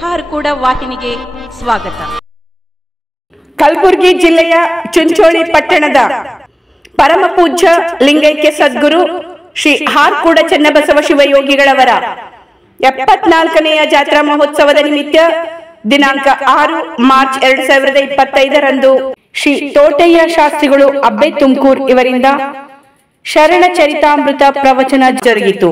ಹಾರ್ಕೂಡ ವಾಹಿನಿಗೆ ಸ್ವಾಗತ. ಕಲಬುರಗಿ ಜಿಲ್ಲೆಯ ಚುಂಚೋಳಿ ಪಟ್ಟಣದ ಪರಮ ಪೂಜ್ಯ ಲಿಂಗೈಕ್ಯ ಸದ್ಗುರು ಶ್ರೀ ಹಾರ್ಕೂಡ ಚನ್ನಬಸವ ಶಿವಯೋಗಿಗಳವರ 74ನೆಯ ಜಾತ್ರಾ ಮಹೋತ್ಸವದ ನಿಮಿತ್ತ ದಿನಾಂಕ 6 ಮಾರ್ಚ್ 2025ರಂದು ಶ್ರೀ ತೋಟಯ್ಯ ಶಾಸ್ತ್ರಿಗಳು ಅಬ್ಬೆ ತುಮಕೂರ್ ಇವರಿಂದ ಶರಣ ಚರಿತಾಮೃತ ಪ್ರವಚನ ಜರುಗಿತು.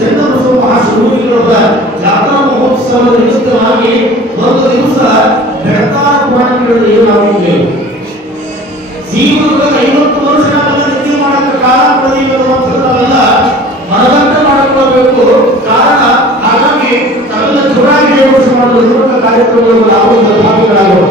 ಚನ್ನಬಸವ ಮಹಾಶಿವಯೋಗಿಗಳವರ ಜಾತ್ರಾ ಮಹೋತ್ಸವದ ನಿಮಿತ್ತವಾಗಿ ಒಂದು ದಿವಸ ಬೆಳತಾರ ಪುರಾಣಗಳಲ್ಲಿ ಏನಾಗುತ್ತದೆ, ಜೀವನದ 50 ವರ್ಷಗಳ ನಿತ್ಯ ಮಾಡಕ್ಕೆ ಕಾಲ ಪಡೆಯುವಂಥದ್ದಲ್ಲ, ಮನಗಂಡ ಮಾಡಿಕೊಳ್ಳಬೇಕು. ಕಾರಣ ಹಾಗಾಗಿ ತಾವೆಲ್ಲ ಜೋರಾಗಿ ವರ್ಷ ಮಾಡಲು ಕಾರ್ಯಕ್ರಮಗಳು ಯಾವುದೇ ಭಾಗಗಳಾಗುವ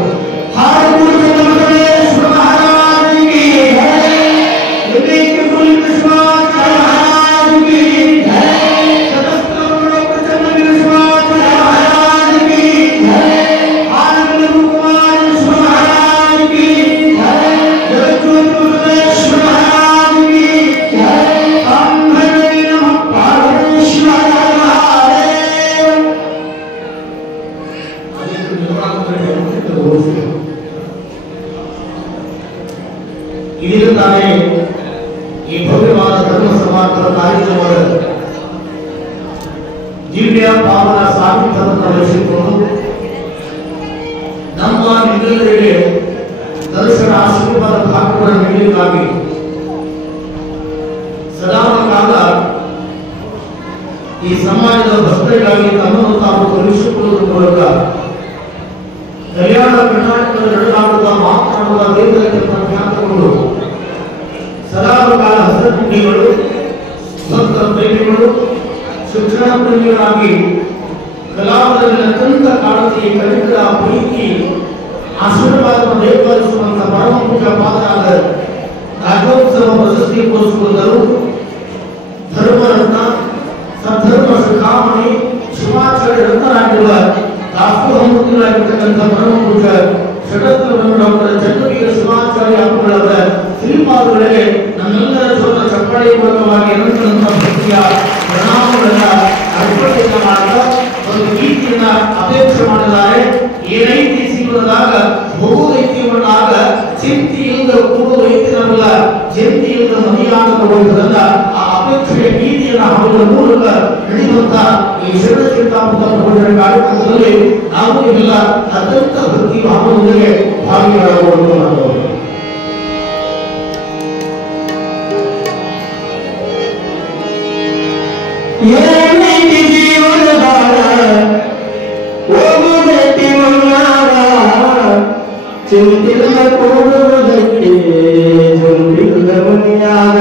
ಇದರಿಂದಾನೇ ಈ ಭವ್ಯವಾದ ಧರ್ಮ ಸಮಾಜದ ಕಾರ್ಯಕ್ರಮದ ದಿವ್ಯ ಪಾವನ ಸಾನ್ನಿಧ್ಯವನ್ನು ವಹಿಸಿಕೊಂಡು ನಮ್ಮ ನಿಮ್ಮೆಲ್ಲರಿಗೆ ದರ್ಶನ ಆಶೀರ್ವಾದ ಭಾಗಗಳನ್ನು ನೀಡಲಿಕ್ಕಾಗಿ ಸದಾ ಕಾಲ ಈ ಸಮಾಜದ ಭಕ್ತರಿಗಾಗಿ ತಮ್ಮನ್ನು ತಾವು ತೊಡಗಿಸಿಕೊಳ್ಳುವುದರ ಮೂಲಕ ಕಲ್ಯಾಣ ಕರ್ನಾಟಕದ ನಡೆದಾಡುವ ಮಾತನಾಡುವ ದೇವರಿಗೆ ಜ್ಞಾಪಕಗಳು ಸದಾ ಕಾಲ ಹಸರುಗಳು ಭಕ್ತ ಪ್ರೇಮಿಗಳು ಶಿಕ್ಷಣ ಪ್ರೇಮಿಗಳಾಗಿ ಕಲಾವಿದರಲ್ಲಿ ಅತ್ಯಂತ ಕಾಳಜಿ ಕಲಿತರ ಪ್ರೀತಿ ಆಶೀರ್ವಾದವನ್ನು ಬೇರ್ಪಡಿಸುವಂತಹ ಪರಮ ಪೂಜ್ಯ ಪಾದರಾದ ರಾಜ್ಯೋತ್ಸವ ಪ್ರಶಸ್ತಿ ಪುರಸ್ಕೃತರು ಧರ್ಮರತ್ನ ಸದ್ಧರ್ಮ ಶಿಖಾಮಣಿ ಶಿವಾಚಾರ್ಯ ರತ್ನರಾಗಿರುವ ದಾಸೋಹಮೂರ್ತಿಗಳಾಗಿರ್ತಕ್ಕಂಥ ಪರಮ ಪೂಜ್ಯ ಷಡತ್ರವನ್ನು ಡಾಕ್ಟರ್ ಚಂದ್ರವೀರ ಶಿವಾಚಾರ್ಯ ಅವರ ಶ್ರೀಪಾದಗಳಿಗೆ ನಮ್ಮೆಲ್ಲರ ಜೋರ ಚಪ್ಪಾಳೆ ಮೂಲಕವಾಗಿ ಅನಂತ ಭಕ್ತಿಯ ಪ್ರಣಾಮಗಳನ್ನ ಅರ್ಪಣೆಯನ್ನ ಮಾಡ್ತಾ ಒಂದು ರೀತಿಯನ್ನ ಅಪೇಕ್ಷೆ ಮಾಡಿದ್ದಾರೆ. ಏನೈತಿ ಜೀವನದಾಗ ಬಹುದೈತ್ಯವನ್ನಾಗ ಚಿಂತೆಯಿಂದ ಕೂಡುವೈತಿನಲ್ಲ, ಚಿಂತೆಯಿಂದ ಮನೆಯಾಗಬಹುದಲ್ಲ. ಆ ಅಪೇಕ್ಷೆಯ ನೀತಿಯನ್ನು ಹಾಡುವ ಮೂಲಕ ನಡೆಯುವಂತ ಈ ಶರಣ ಚರಿತಾಮೃತ ಪ್ರವಚನ ಕಾರ್ಯಕ್ರಮದಲ್ಲಿ ನಾವು ಇವೆಲ್ಲ ಅತ್ಯಂತ ಭಕ್ತಿ ಭಾವದೊಂದಿಗೆ ಭಾಗಿಯಾಗುವುದು. ಏನೈತಿ ಜೀವನದಾಗ ಹೋಗುವುದಕ್ಕೆ ಮುನ್ನಾಗ ಚಿಂತಿಲ್ಲ ಕೂಡುವುದಕ್ಕೆ ಜೊಂದಿಲ್ಲ ಮುನಿಯಾಗ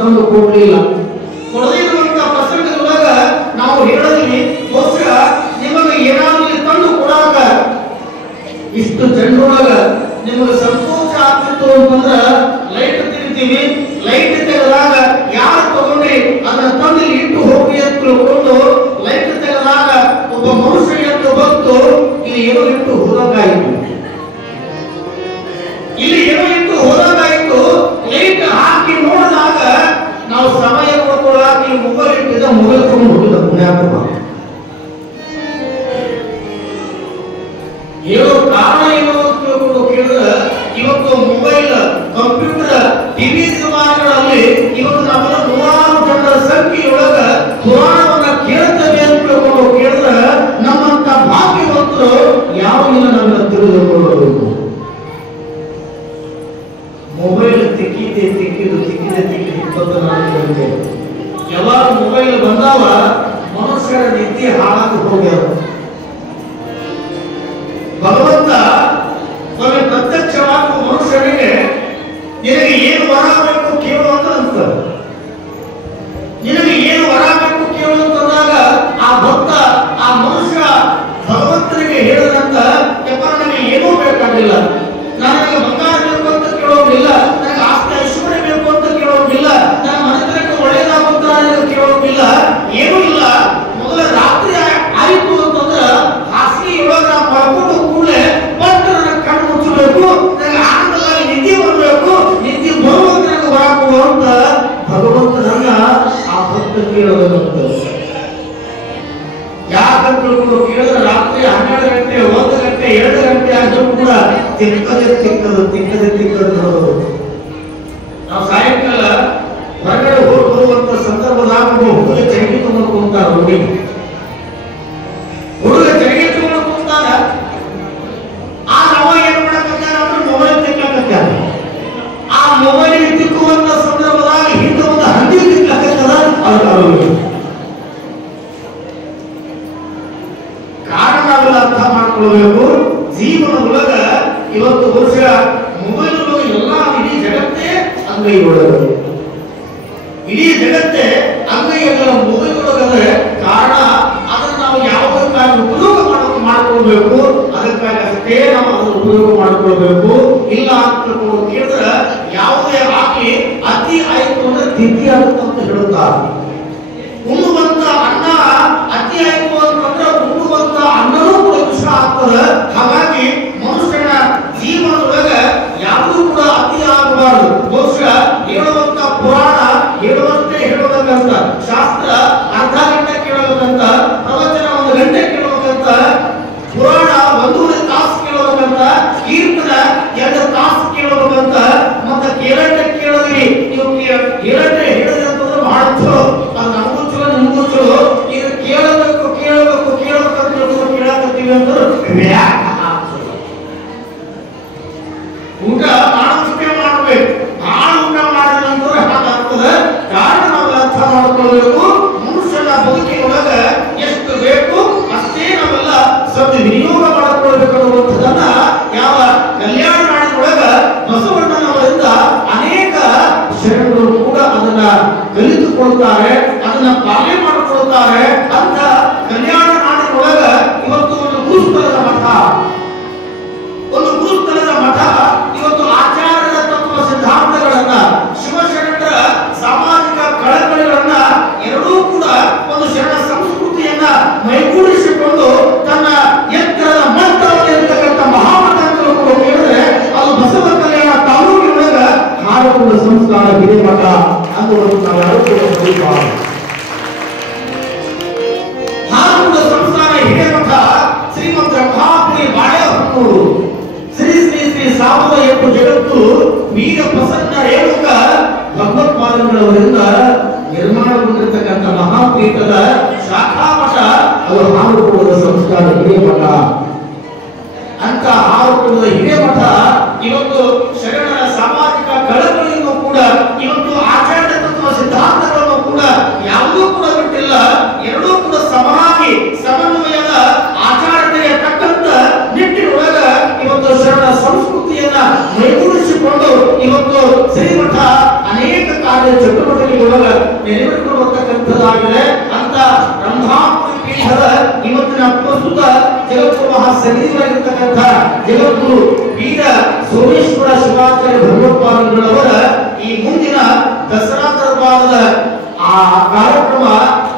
ತಂದು ಕೊಡಲಿಲ್ಲ. ಕೊಡದಿರುವಂತ ಪ್ರಸಂಗದೊಳಗ ನಾವು ಹೇಳಿದ್ವಿ, ಬಹುಶಃ ನಿಮಗೆ ಏನಾದರೂ ತಂದು ಕೊಡಾಕ ಇಷ್ಟು ಜನರೊಳಗ ನಿಮಗೆ ಸಂತೋಷ ಆಗ್ತಿತ್ತು ಅಂತಂದ್ರ ಲೈಟ್ ತೆಗಿತೀವಿ. ಲೈಟ್ ತೆಗೆದಾಗ ಯಾರು ತಗೊಂಡ್ರಿ ಅದನ್ನ ತಂದು ಇಟ್ಟು ಹೋಗಿ ಅಂತ ತಿಳ್ಕೊಂಡು ಲೈಟ್ ತೆಗೆದಾಗ ಒಬ್ಬ ಮನುಷ್ಯ ಎಂದು ಬಂತು, ಇಲ್ಲಿ ಏನೋ ಇಟ್ಟು ಹೋದಂಗಾಯಿತು. ಇಲ್ಲಿ ಏನೋ ಇಟ್ಟು ಹೋದಂಗಾಯಿತು. ಲೈಟ್ ಹಾಕಿ ನೋಡಿದಾಗ ನಾವು ಸಮಯ ಕೊಡ್ಕೊಳ್ಳಾಕ ಈ ಮೊಬೈಲ್ ಇಟ್ಟಿದ್ದ ಮೊಬೈಲ್ ತಗೊಂಡು ಹೋಗಿದ್ದ ಪುಣ್ಯಾತ್ಮ. ಏನೋ ಕಾರಣ ಏನೋ ತಿಳ್ಕೊಂಡು ಕೇಳಿದ್ರೆ ಇವತ್ತು ಮೊಬೈಲ್, ಕಂಪ್ಯೂಟರ್, ಟಿವಿ ಸಮಾಜಗಳಲ್ಲಿ ಇವತ್ತು ನಾವೆಲ್ಲ ನೂರಾರು ಜನರ ಸಂಖ್ಯೆಯೊಳಗ ಪುರಾಣವನ್ನ ಕೇಳ್ತೇವೆ ಅಂತ ತಿಳ್ಕೊಂಡು ಕೇಳಿದ್ರೆ ನಮ್ಮಂತ ಭಾಗ್ಯವಂತರು ಯಾವ ಇಲ್ಲ ನಾವೆಲ್ಲ ತಿಳಿದುಕೊಳ್ಳಬೇಕು. ಮೊಬೈಲ್ ತಿಕ್ಕಿದ್ದು 24 ಗಂಟೆ. ಯಾವಾಗ ಮೊಬೈಲ್ ಬಂದಾವ ಮನುಷ್ಯರ ನಿದ್ದೆ ಹಾಳಾಗಿ ಹೋಗ್ಯಾವ. ಭಗವಂತ ಒಮ್ಮೆ ಪ್ರತ್ಯಕ್ಷವಾಗುವ ಮನುಷ್ಯನಿಗೆ ನಿನಗೆ ಏನು ವರ ಬೇಕು ಕೇಳು ಅಂತ ಅನ್ಸ್ತಾರೆ. ನಿನಗೆ ಏನು ವರ ಬೇಕು ಕೇಳು ಅಂತಂದಾಗ ಆ ಭಕ್ತ, ಆ ಮನುಷ್ಯ ಭಗವಂತನಿಗೆ ಹೇಳಿದಂತ, ಯಪ್ಪ ನನಗೆ ಏನೂ ಬೇಕಾಗಿಲ್ಲ, ನನಗೆ ಬಂಗಾರ ಬೇಕು ಅಂತ ಕೇಳೋದಿಲ್ಲ, ನನಗೆ ಆಸ್ತಿ ಐಶ್ವರ್ಯ ಬೇಕು ಅಂತ ಕೇಳೋದಿಲ್ಲ, ನನ್ನ ಮನೆತನಕ್ಕೆ ಒಳ್ಳೇದಾಗುತ್ತ ನನಗೆ ಕೇಳೋದಿಲ್ಲ, ಏನೂ ಇಲ್ಲ. ಮೊದಲ ರಾತ್ರಿ ಆಯಿತು ಅಂತಂದ್ರೆ ಹಾಸಿಗೆಯೊಳಗ ಮಲ್ಕೊಂಡು ಕೂಡಲೇ ಬಟ್ ನನಗೆ ಕಣ್ಣು ಮುಚ್ಚಬೇಕು, ನನಗೆ ಆನಂದವಾಗಿ ನಿದ್ದೆ ಬರಬೇಕು, ನಿದ್ದೆ ಬರುವಾಗ ನನಗೆ ವರ ಕೊಡು ಅಂತ ಭಗವಂತನನ್ನ ಆ ಭಕ್ತ ಕೇಳೋದಂತ. ಯಾಕಂತ ತಿಳ್ಕೊಂಡು ಕೇಳಿದ್ರೆ ರಾತ್ರಿ 12 ಗಂಟೆ, 1 ಗಂಟೆ, 2 ಗಂಟೆ ಆದ್ರೂ ಕೂಡ ತಿಕ್ಕದೆ ನೋಡೋದು. ನಾವು ಸಾಯಂಕಾಲ ಹೊರಗಡೆ ಹೋಗಿ ಬರುವಂತ ಸಂದರ್ಭದಾಗ ಹುಡುಗ ಚಂಗಿ ತಗೊಂಡು ಕುಂತಾರ. ಹುಡುಗ ಚಂಗಿ ತಗೊಂಡು ಕುಂತಾಗ ಆ ನವ ಏನ್ ಮಾಡಕತ್ತಾನ ಅಂದ್ರೆ ಮೊಬೈಲ್ ತಿಕ್ಕಕತ್ತಾನ. ಆ ಮೊಬೈಲ್ ತಿಕ್ಕುವಂತ ಸಂದರ್ಭದಾಗ ಹಿಂದೆ ಒಂದು ಹಂದಿ ತಿಕ್ಕಕತ್ತದ. ಕಾರಣ ನಾವೆಲ್ಲ ಅರ್ಥ ಮಾಡ್ಕೊಳ್ಬೇಕು. ಜೀವನದೊಳಗ ಇವತ್ತು ಬಹುಶಃ ಮೊಬೈಲ್ ಒಳಗೆ ಎಲ್ಲಾ ಇಡೀ ಜಗತ್ತೇ ಅಂಗೈ ಒಳಗೆ, ಇಡೀ ಜಗತ್ತೇ ಅಂಗೈಗಳ ಮೊಬೈಲ್ ಒಳಗಂದ್ರೆ ಕಾರಣ ಅದನ್ನ ನಾವು ಯಾವುದಕ್ಕಾಗಿ ಉಪಯೋಗ ಮಾಡ್ಕೊಳ್ಬೇಕು, ಅದಕ್ಕಾಗಿ ಅಷ್ಟೇ ನಾವು ಅದನ್ನು ಉಪಯೋಗ ಮಾಡ್ಕೊಳ್ಬೇಕು. ಇಲ್ಲ ಅಂತ ಕೇಳಿದ್ರೆ ಯಾವುದೇ ಆಗ್ಲಿ ಅತಿ ಆಯ್ತು ಅಂದ್ರೆ ತಿಥಿ ಆಗುತ್ತೆ ಅಂತ ಹೇಳುತ್ತಾರೆ. ಉಣ್ಣುವಂತ ಅನ್ನ ಅತಿ ಆಯ್ತು ಅಂತಂದ್ರೆ ಉಣ್ಣುವಂತ ಅನ್ನನೂ ಕೂಡ ವಿಷ ಆಗ್ತದೆ. ಹಾಗಾಗಿ ಮನುಷ್ಯನ ಜೀವನದೊಳಗ ಯಾವುದೂ ಕೂಡ ಅತಿ ಆಗಬಾರದು. ಬಹುಶಃ ಹೇಳುವಂತ ಪುರಾಣ ಹೇಳುವಂತೆ ಹೇಳಬೇಕಂತ, ಶಾಸ್ತ್ರ ಅರ್ಧ ಗಂಟೆ ಕೇಳಬೇಕಂತ, ಪ್ರವಚನ 1 ಗಂಟೆ ಕೇಳಬೇಕಂತ, ಪುರಾಣ 1.5 ತಾಸು ಕೇಳಬೇಕಂತ, ಕೀರ್ತನ 2 ತಾಸು ಕೇಳಬೇಕಂತ. ಮತ್ತೆ ಕೇಳಂತೆ ಕೇಳಿದ್ರಿ ನೀವು, ಕೇಳಂತೆ ಹೇಳಿದ್ರಿ ಅಂತಂದ್ರೆ ಬಹಳ ಚಲೋ, ಅದು ನಮಗೂ ಚಲೋ ನಿಮಗೂ ಚಲೋ. ಈಗ ಕೇಳಬೇಕು ಕೇಳಬೇಕಂತ ಕೇಳಕತ್ತೀವಿ ಅಂದ್ರೆ ಊಟ ಮಾಡೋಷ್ಟೇ ಮಾಡ್ಬೇಕು. ಭಾಳ ಊಟ ಮಾಡಿದ ನಂತರ ಹಾಗಾಗ್ತದೆ. ಕಾರಣ ನಾವು ಅರ್ಥ ಮಾಡ್ಕೊಳ್ಬೇಕು. ಮನುಷ್ಯನ ಬದುಕಿನೊಳಗ ಎಷ್ಟು ಬೇಕು ಅಷ್ಟೇ ನಾವೆಲ್ಲ ಸದ್ವಿನಿಯೋಗ ಮಾಡಿಕೊಳ್ಬೇಕು ಅನ್ನುವಂಥದ್ದನ್ನ ಯಾವ ಕಲ್ಯಾಣ ನಾಡಿನೊಳಗ ಬಸವಣ್ಣನವರಿಂದ ಅನೇಕ ಶರಣರು ಕೂಡ ಅದನ್ನ ಕಲಿತುಕೊಳ್ತಾರೆ, ಅದನ್ನ ಪಾಲನೆ ಮಾಡಿಕೊಳ್ತಾರೆ. ಅಂತ ಕಲ್ಯಾಣ ನಾಡಿನೊಳಗ ಇವತ್ತು ಒಂದು ಗುರುಸ್ಥಳದ ಮಠ ಇವತ್ತು ಆಚಾರ್ಯರ ತತ್ವ ಸಿದ್ಧಾಂತಗಳನ್ನ, ಶಿವಶರಣರ ಸಾಮಾಜಿಕ ಕಳಕಳಿಗಳನ್ನ ಎರಡೂ ಕೂಡ ಒಂದು ಶರಣ ಸಂಸ್ಕೃತಿಯನ್ನ ಮೈಗೂಡಿಸಿಕೊಂಡು ತನ್ನ ಎತ್ತರದ ಮಟ್ಟದಲ್ಲಿರ್ತಕ್ಕಂಥ ಮಹಾಮಠಗಳು ಕೂಡ ಹೇಳಿದ್ರೆ ಅದು ಬಸವ ಕಲ್ಯಾಣ ತಾಲೂಕಿನೊಳಗ ಹಾರಕೂಡ ಸಂಸ್ಥಾನ ಹಿರೇಮಠ ಅನ್ನುವುದು ನಾವೆಲ್ಲರೂ ಕೂಡ ತಿಳಿಯಬಾರದು. ಹಾರಕೂಡ ಸಂಸ್ಥಾನ ಹಿರೇಮಠ ಶ್ರೀಮಂತ ಮಹಾಪುರಿ ಬಾಳೆಹೊನ್ನೂರು ಶ್ರೀ ಶ್ರೀ ಶ್ರೀ ಸಾವಯವ ಎಂಬ ಜಗತ್ತು ವೀರ ಪ್ರಸನ್ನ ರೇಣುಕ ಭಗವತ್ಪಾದಗಳವರಿಂದ ನಿರ್ಮಾಣಗೊಂಡಿರ್ತಕ್ಕಂಥ ಮಹಾಪೀಠದ ಶಾಖಾ ಮಠ ಅದು ಹಾರಕೂಡದ ಸಂಸ್ಥಾನ ಹಿರೇಮಠ. ಅಂತ ಹಾರಕೂಡದ ಹಿರೇಮಠ ಇವತ್ತು ಶರಣರ ಸಾಮಾಜಿಕ ಕಳಕಳಿಯನ್ನು ಕೂಡ, ಇವತ್ತು ಆಚಾರ್ಯ ತತ್ವ ಸಿದ್ಧಾಂತಗಳನ್ನು ಕೂಡ ಯಾವುದೂ ಕೂಡ ಬಿಟ್ಟಿಲ್ಲ. ಎರಡೂ ಕೂಡ ಸಮನಾಗಿ ಸಮನ್ವಯದ ಆಚಾರತೆಗೆ ತಕ್ಕಂತ ನಿಟ್ಟಿನೊಳಗ ಇವತ್ತು ಶರಣ ಸಂಸ್ಕೃತಿಯನ್ನ ಮೈಗೂಡಿಸಿಕೊಂಡು ಇವತ್ತು ಶ್ರೀಮಠ ಅನೇಕ ಕಾರ್ಯ ಚಟುವಟಿಕೆಗಳೊಳಗ ನೆರವೇರಿಕೊಳ್ಳತಕ್ಕಂಥದ್ದಾಗಿದೆ ಅಂತ ಬ್ರಹ್ಮಾಪುರಿ ಪೀಠದ ಇವತ್ತಿನ ಪ್ರಸ್ತುತ ಜಗದ್ಗುರು ಮಹಾಸನ್ನಿಧಿಯಾಗಿರ್ತಕ್ಕಂಥ ಜಗದ್ಗುರು ವೀರ ಸೋಮೇಶ್ವರ ಶಿವಾಚಾರ್ಯ ಭಗವತ್ಪಾದಗಳವರ ಈ ಮುಂದಿನ ದಸರಾ ದರ್ಬಾರದ ಆ ಕಾರ್ಯಕ್ರಮ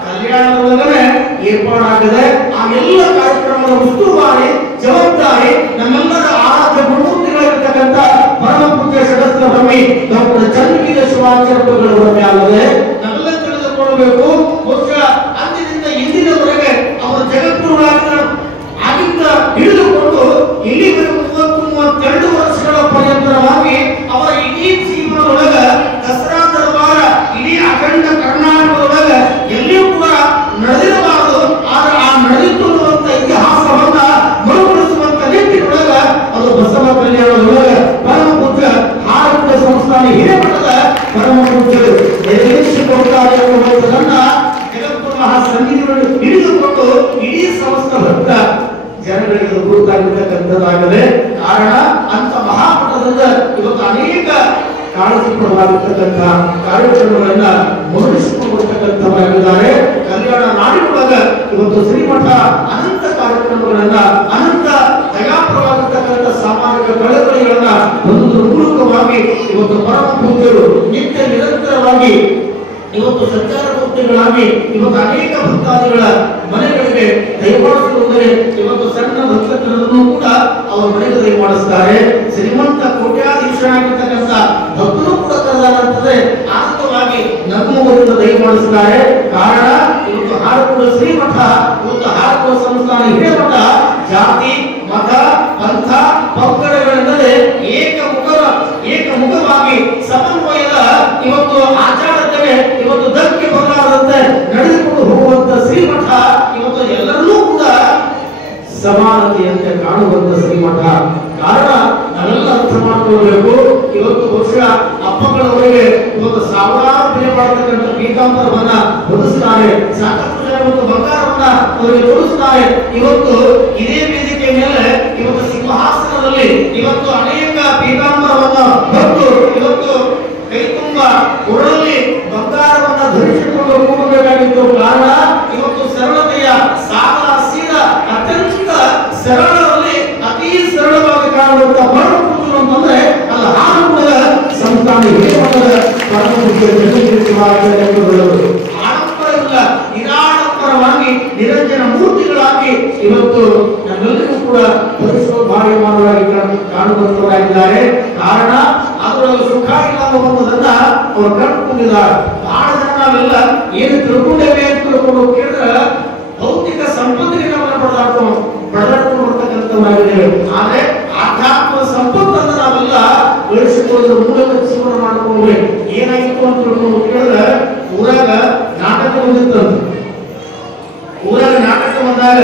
ಕಲ್ಯಾಣದೊಳಗನೆ ಏರ್ಪಾಡಾಗಿದೆ. ಆ ಎಲ್ಲ ಕಾರ್ಯಕ್ರಮದ ಉಸ್ತುವಾರಿ ಜವಾಬ್ದಾರಿ ನಮ್ಮೆಲ್ಲರ ಆರಾಧ್ಯ ಗುರುಮೂರ್ತಿಗಳಿರ್ತಕ್ಕಂಥ ಪರಮ ಪೂಜ್ಯ ಸದಸ್ಯ ಬ್ರಹ್ಮಿ ಡಾಕ್ಟರ್ ಚನ್ನವೀರ ಶಿವಾಚಾರ್ಯಗಳವರ ಮ್ಯಾಲದೆ ನಾವೆಲ್ಲ ತಿಳಿದುಕೊಳ್ಳಬೇಕು. ಬಹುಶಃ ಅಂದಿನಿಂದ ಇಂದಿನವರೆಗೆ ಅವರ ಜಗದ್ಗುರುಗಳಾಗಿದ್ದ ಹಿಡಿದುಕೊಂಡು ಇಲ್ಲಿವರೆಗೂ 30-32 ವರ್ಷಗಳ ಪರ್ಯಂತರವಾಗಿ ಅವರ ಇಡೀ ಜೀವನದೊಳಗ ದಸರಾ ದರ್ಬಾರ ಇಡೀ ಅಖಂಡ ಕರ್ನಾಟಕದೊಳಗ ಎಲ್ಲಿಯೂ ಕೂಡ ನಡೆದಿರಬಾರದು. ಆದ್ರೆ ಆ ನಡೆಯುತ್ತಿರುವಂತ ಇತಿಹಾಸವನ್ನ ಮರುಕಳಿಸುವಂತ ನಿಟ್ಟಿನೊಳಗ ಅದು ಬಸವ ಕಲ್ಯಾಣದೊಳಗ ಪರಮ ಪೂಜ್ಯ ಹಾರಕೂಡ ಸಂಸ್ಥಾನ ಹಿರೇಮಠದ ಪರಮ ಪೂಜ್ಯರು ನಿರ್ದೇಶಿಸಿಕೊಡ್ತಾರೆ ಎನ್ನುವಂಥದನ್ನ ಜಗದ್ಗುರು ಮಹಾಸನ್ನಿಧಿಗಳು ಹಿಡಿದುಕೊಂಡು ಇಡೀ ಸಮಸ್ತ ಭಕ್ತ ಜನಗಳಿಗೆ ಗುರುತಾಗಿರ್ತಕ್ಕಂಥದ್ದಾಗಿದೆ. ಕಾರಣ ಅಂತ ಮಹಾಮಠದಿಂದ ಇವತ್ತು ಅನೇಕ ಕಾಳಜಿಪರವಾಗಿರ್ತಕ್ಕಂಥ ಕಾರ್ಯಕ್ರಮಗಳನ್ನ ಮುನ್ನಡೆಸಿಕೊಂಡಿರ್ತಕ್ಕಂಥವರಾಗಿದ್ದಾರೆ. ಕಲ್ಯಾಣ ನಾಡಿನೊಳಗ ಇವತ್ತು ಶ್ರೀಮಠ ಅನಂತ ಕಾರ್ಯಕ್ರಮಗಳನ್ನ ಅನಂತ ದಯಾಪರವಾಗಿರ್ತಕ್ಕಂಥ ಸಾಮಾಜಿಕ ಕಳಕಳಿಗಳನ್ನ ಒಂದು ಮೂಲಕವಾಗಿ ಇವತ್ತು ಪರಮ ಪೂಜ್ಯರು ನಿತ್ಯ ನಿರಂತರವಾಗಿ ಇವತ್ತು ಸಂಚಾರ ಮೂರ್ತಿಗಳಾಗಿ ಇವತ್ತು ಅನೇಕ ಭಕ್ತಾದಿಗಳ ಮನೆಗಳಿಗೆ ದಯಮಾಡಿಸುವುದರೆ ಇವತ್ತು ಸಣ್ಣ ಭಕ್ತರನ್ನು ಕೂಡ ಅವರ ಮನೆಗೆ ದಯಮಾಡಿಸ್ತಾರೆ. ಶ್ರೀಮಂತ ಕೋಟ್ಯಾಧೀಶರಾಗಿರ್ತಕ್ಕಂಥ ಭಕ್ತರು ಕೂಡ ಕರೆದಾರಂತಂದ್ರೆ ಆನಂದವಾಗಿ ನಗುವುದರಿಂದ ದಯಮಾಡಿಸ್ತಾರೆ. ಕಾರಣ ಇವತ್ತು ಹಾರಕೂಡ ಶ್ರೀಮಠ ಇವತ್ತು ಹಾರಕೂಡ ಸಂಸ್ಥಾನ ಹಿರೇಮಠ ಜಾತಿ ಮತ ಪಂಥ ಪಂಗಡಗಳಿಂದಲೇ ಏಕಮುಖವಾಗಿ ಸಮನ್ವಯದ ಇವತ್ತು ಆಚಾರಕ್ಕೆ ಇವತ್ತು ಧಕ್ಕೆ ಬರಲಾರದಂತೆ ನಡೆದುಕೊಂಡು ಹೋಗುವಂತ ಶ್ರೀಮಠ ಇವತ್ತು ಎಲ್ಲರನ್ನೂ ಕೂಡ ಸಮಾನತೆಯಂತೆ ಕಾಣುವಂತ ಶ್ರೀಮಠ. ಕಾರಣ ನಾವೆಲ್ಲ ಅರ್ಥ ಮಾಡಿಕೊಳ್ಳಬೇಕು. ಇವತ್ತು ಬಹುಶಃ ಅಪ್ಪಗಳವರಿಗೆ ಇವತ್ತು ಸಾವಿರಾರು ಬೆಲೆ ಮಾಡತಕ್ಕಂಥ ಪೀತಾಂಬರವನ್ನ ಹೊದಿಸ್ತಾರೆ, ಸಾಕಷ್ಟು ಜನ ಇವತ್ತು ಬಂಗಾರವನ್ನ ಅವರಿಗೆ ತೋರಿಸ್ತಾರೆ. ಇವತ್ತು ಇದೇ ವೇದಿಕೆ ಮೇಲೆ ಇವತ್ತು ಸಿಂಹಾಸನದಲ್ಲಿ ಇವತ್ತು ಅನೇಕ ಪೀತಾಂಬರವನ್ನ ಹೊತ್ತು ಇವತ್ತು ಕೈ ತುಂಬ ಕೊರಳಲ್ಲಿ ಬಂಗಾರವನ್ನ ಧರಿಸಿಕೊಂಡು ಕೂಡಬೇಕಾಗಿತ್ತು. ಕಾರಣ ಇವತ್ತು ಸರಳತೆಯ ಸಾಗರ ಸೀದ ಅತ್ಯಂತ ಸರಳದಲ್ಲಿ ಅತಿ ಸರಳವಾಗಿ ಕಾಣುವಂತ ಪರಮ ಪೂಜ್ಯರು ಅಂತಂದ್ರೆ ಅದು ಹಾರಕೂಡ ಸಂಸ್ಥಾನ ಹಿರೇಮಠದ ಪರಮ ಪೂಜ್ಯ ಶಿವಾಚಾರ್ಯರು. ಆಡಂಬರವಿಲ್ಲ, ನಿರಾಡಂಬರವಾಗಿ ನಿರಂಜನ ಮೂರ್ತಿಗಳಾಗಿ ಇವತ್ತು ನಮ್ಮೆಲ್ಲರಿಗೂ ಕೂಡ ಪರಿಶೋಭಾಯಮಾನವಾಗಿ ಕಾಣುವಂತವರಾಗಿದ್ದಾರೆ. ಕಾರಣ ಅದರೊಳಗೆ ಸುಖ ಇಲ್ಲ ಅನ್ನುವಂಥದನ್ನ ಅವರು ಕಂಡುಕೊಂಡಿದ್ದಾರೆ. ಬಹಳ ಜನ ನಾವೆಲ್ಲ ಏನು ತಿಳ್ಕೊಂಡೇವೆ ಅಂತ ತಿಳ್ಕೊಂಡು ಕೇಳಿದ್ರೆ ಭೌತಿಕ ಸಂಪತ್ತಿಗೆ ನಾವೆಲ್ಲ ಬಡದಾಡ್ಕೊಂಡು ಬರ್ತಕ್ಕಂಥವರಾಗಿದ್ದೇವೆ. ಆದ್ರೆ ಆಧ್ಯಾತ್ಮಿಕ ಸಂಪತ್ತನ್ನು ನಾವೆಲ್ಲ ಬೆಳೆಸಿಕೊಳ್ಳೋದ್ರ ಮೂಲಕ ಜೀವನ ಮಾಡ್ಕೊಂಡ್ರೆ ಏನಾಗಿತ್ತು ಅಂತ ತಿಳ್ಕೊಂಡು ಕೇಳಿದ್ರೆ ಊರಾಗ ನಾಟಕ ಬಂದಿತ್ತಂತ. ಊರಾಗ ನಾಟಕ ಬಂದಾಗ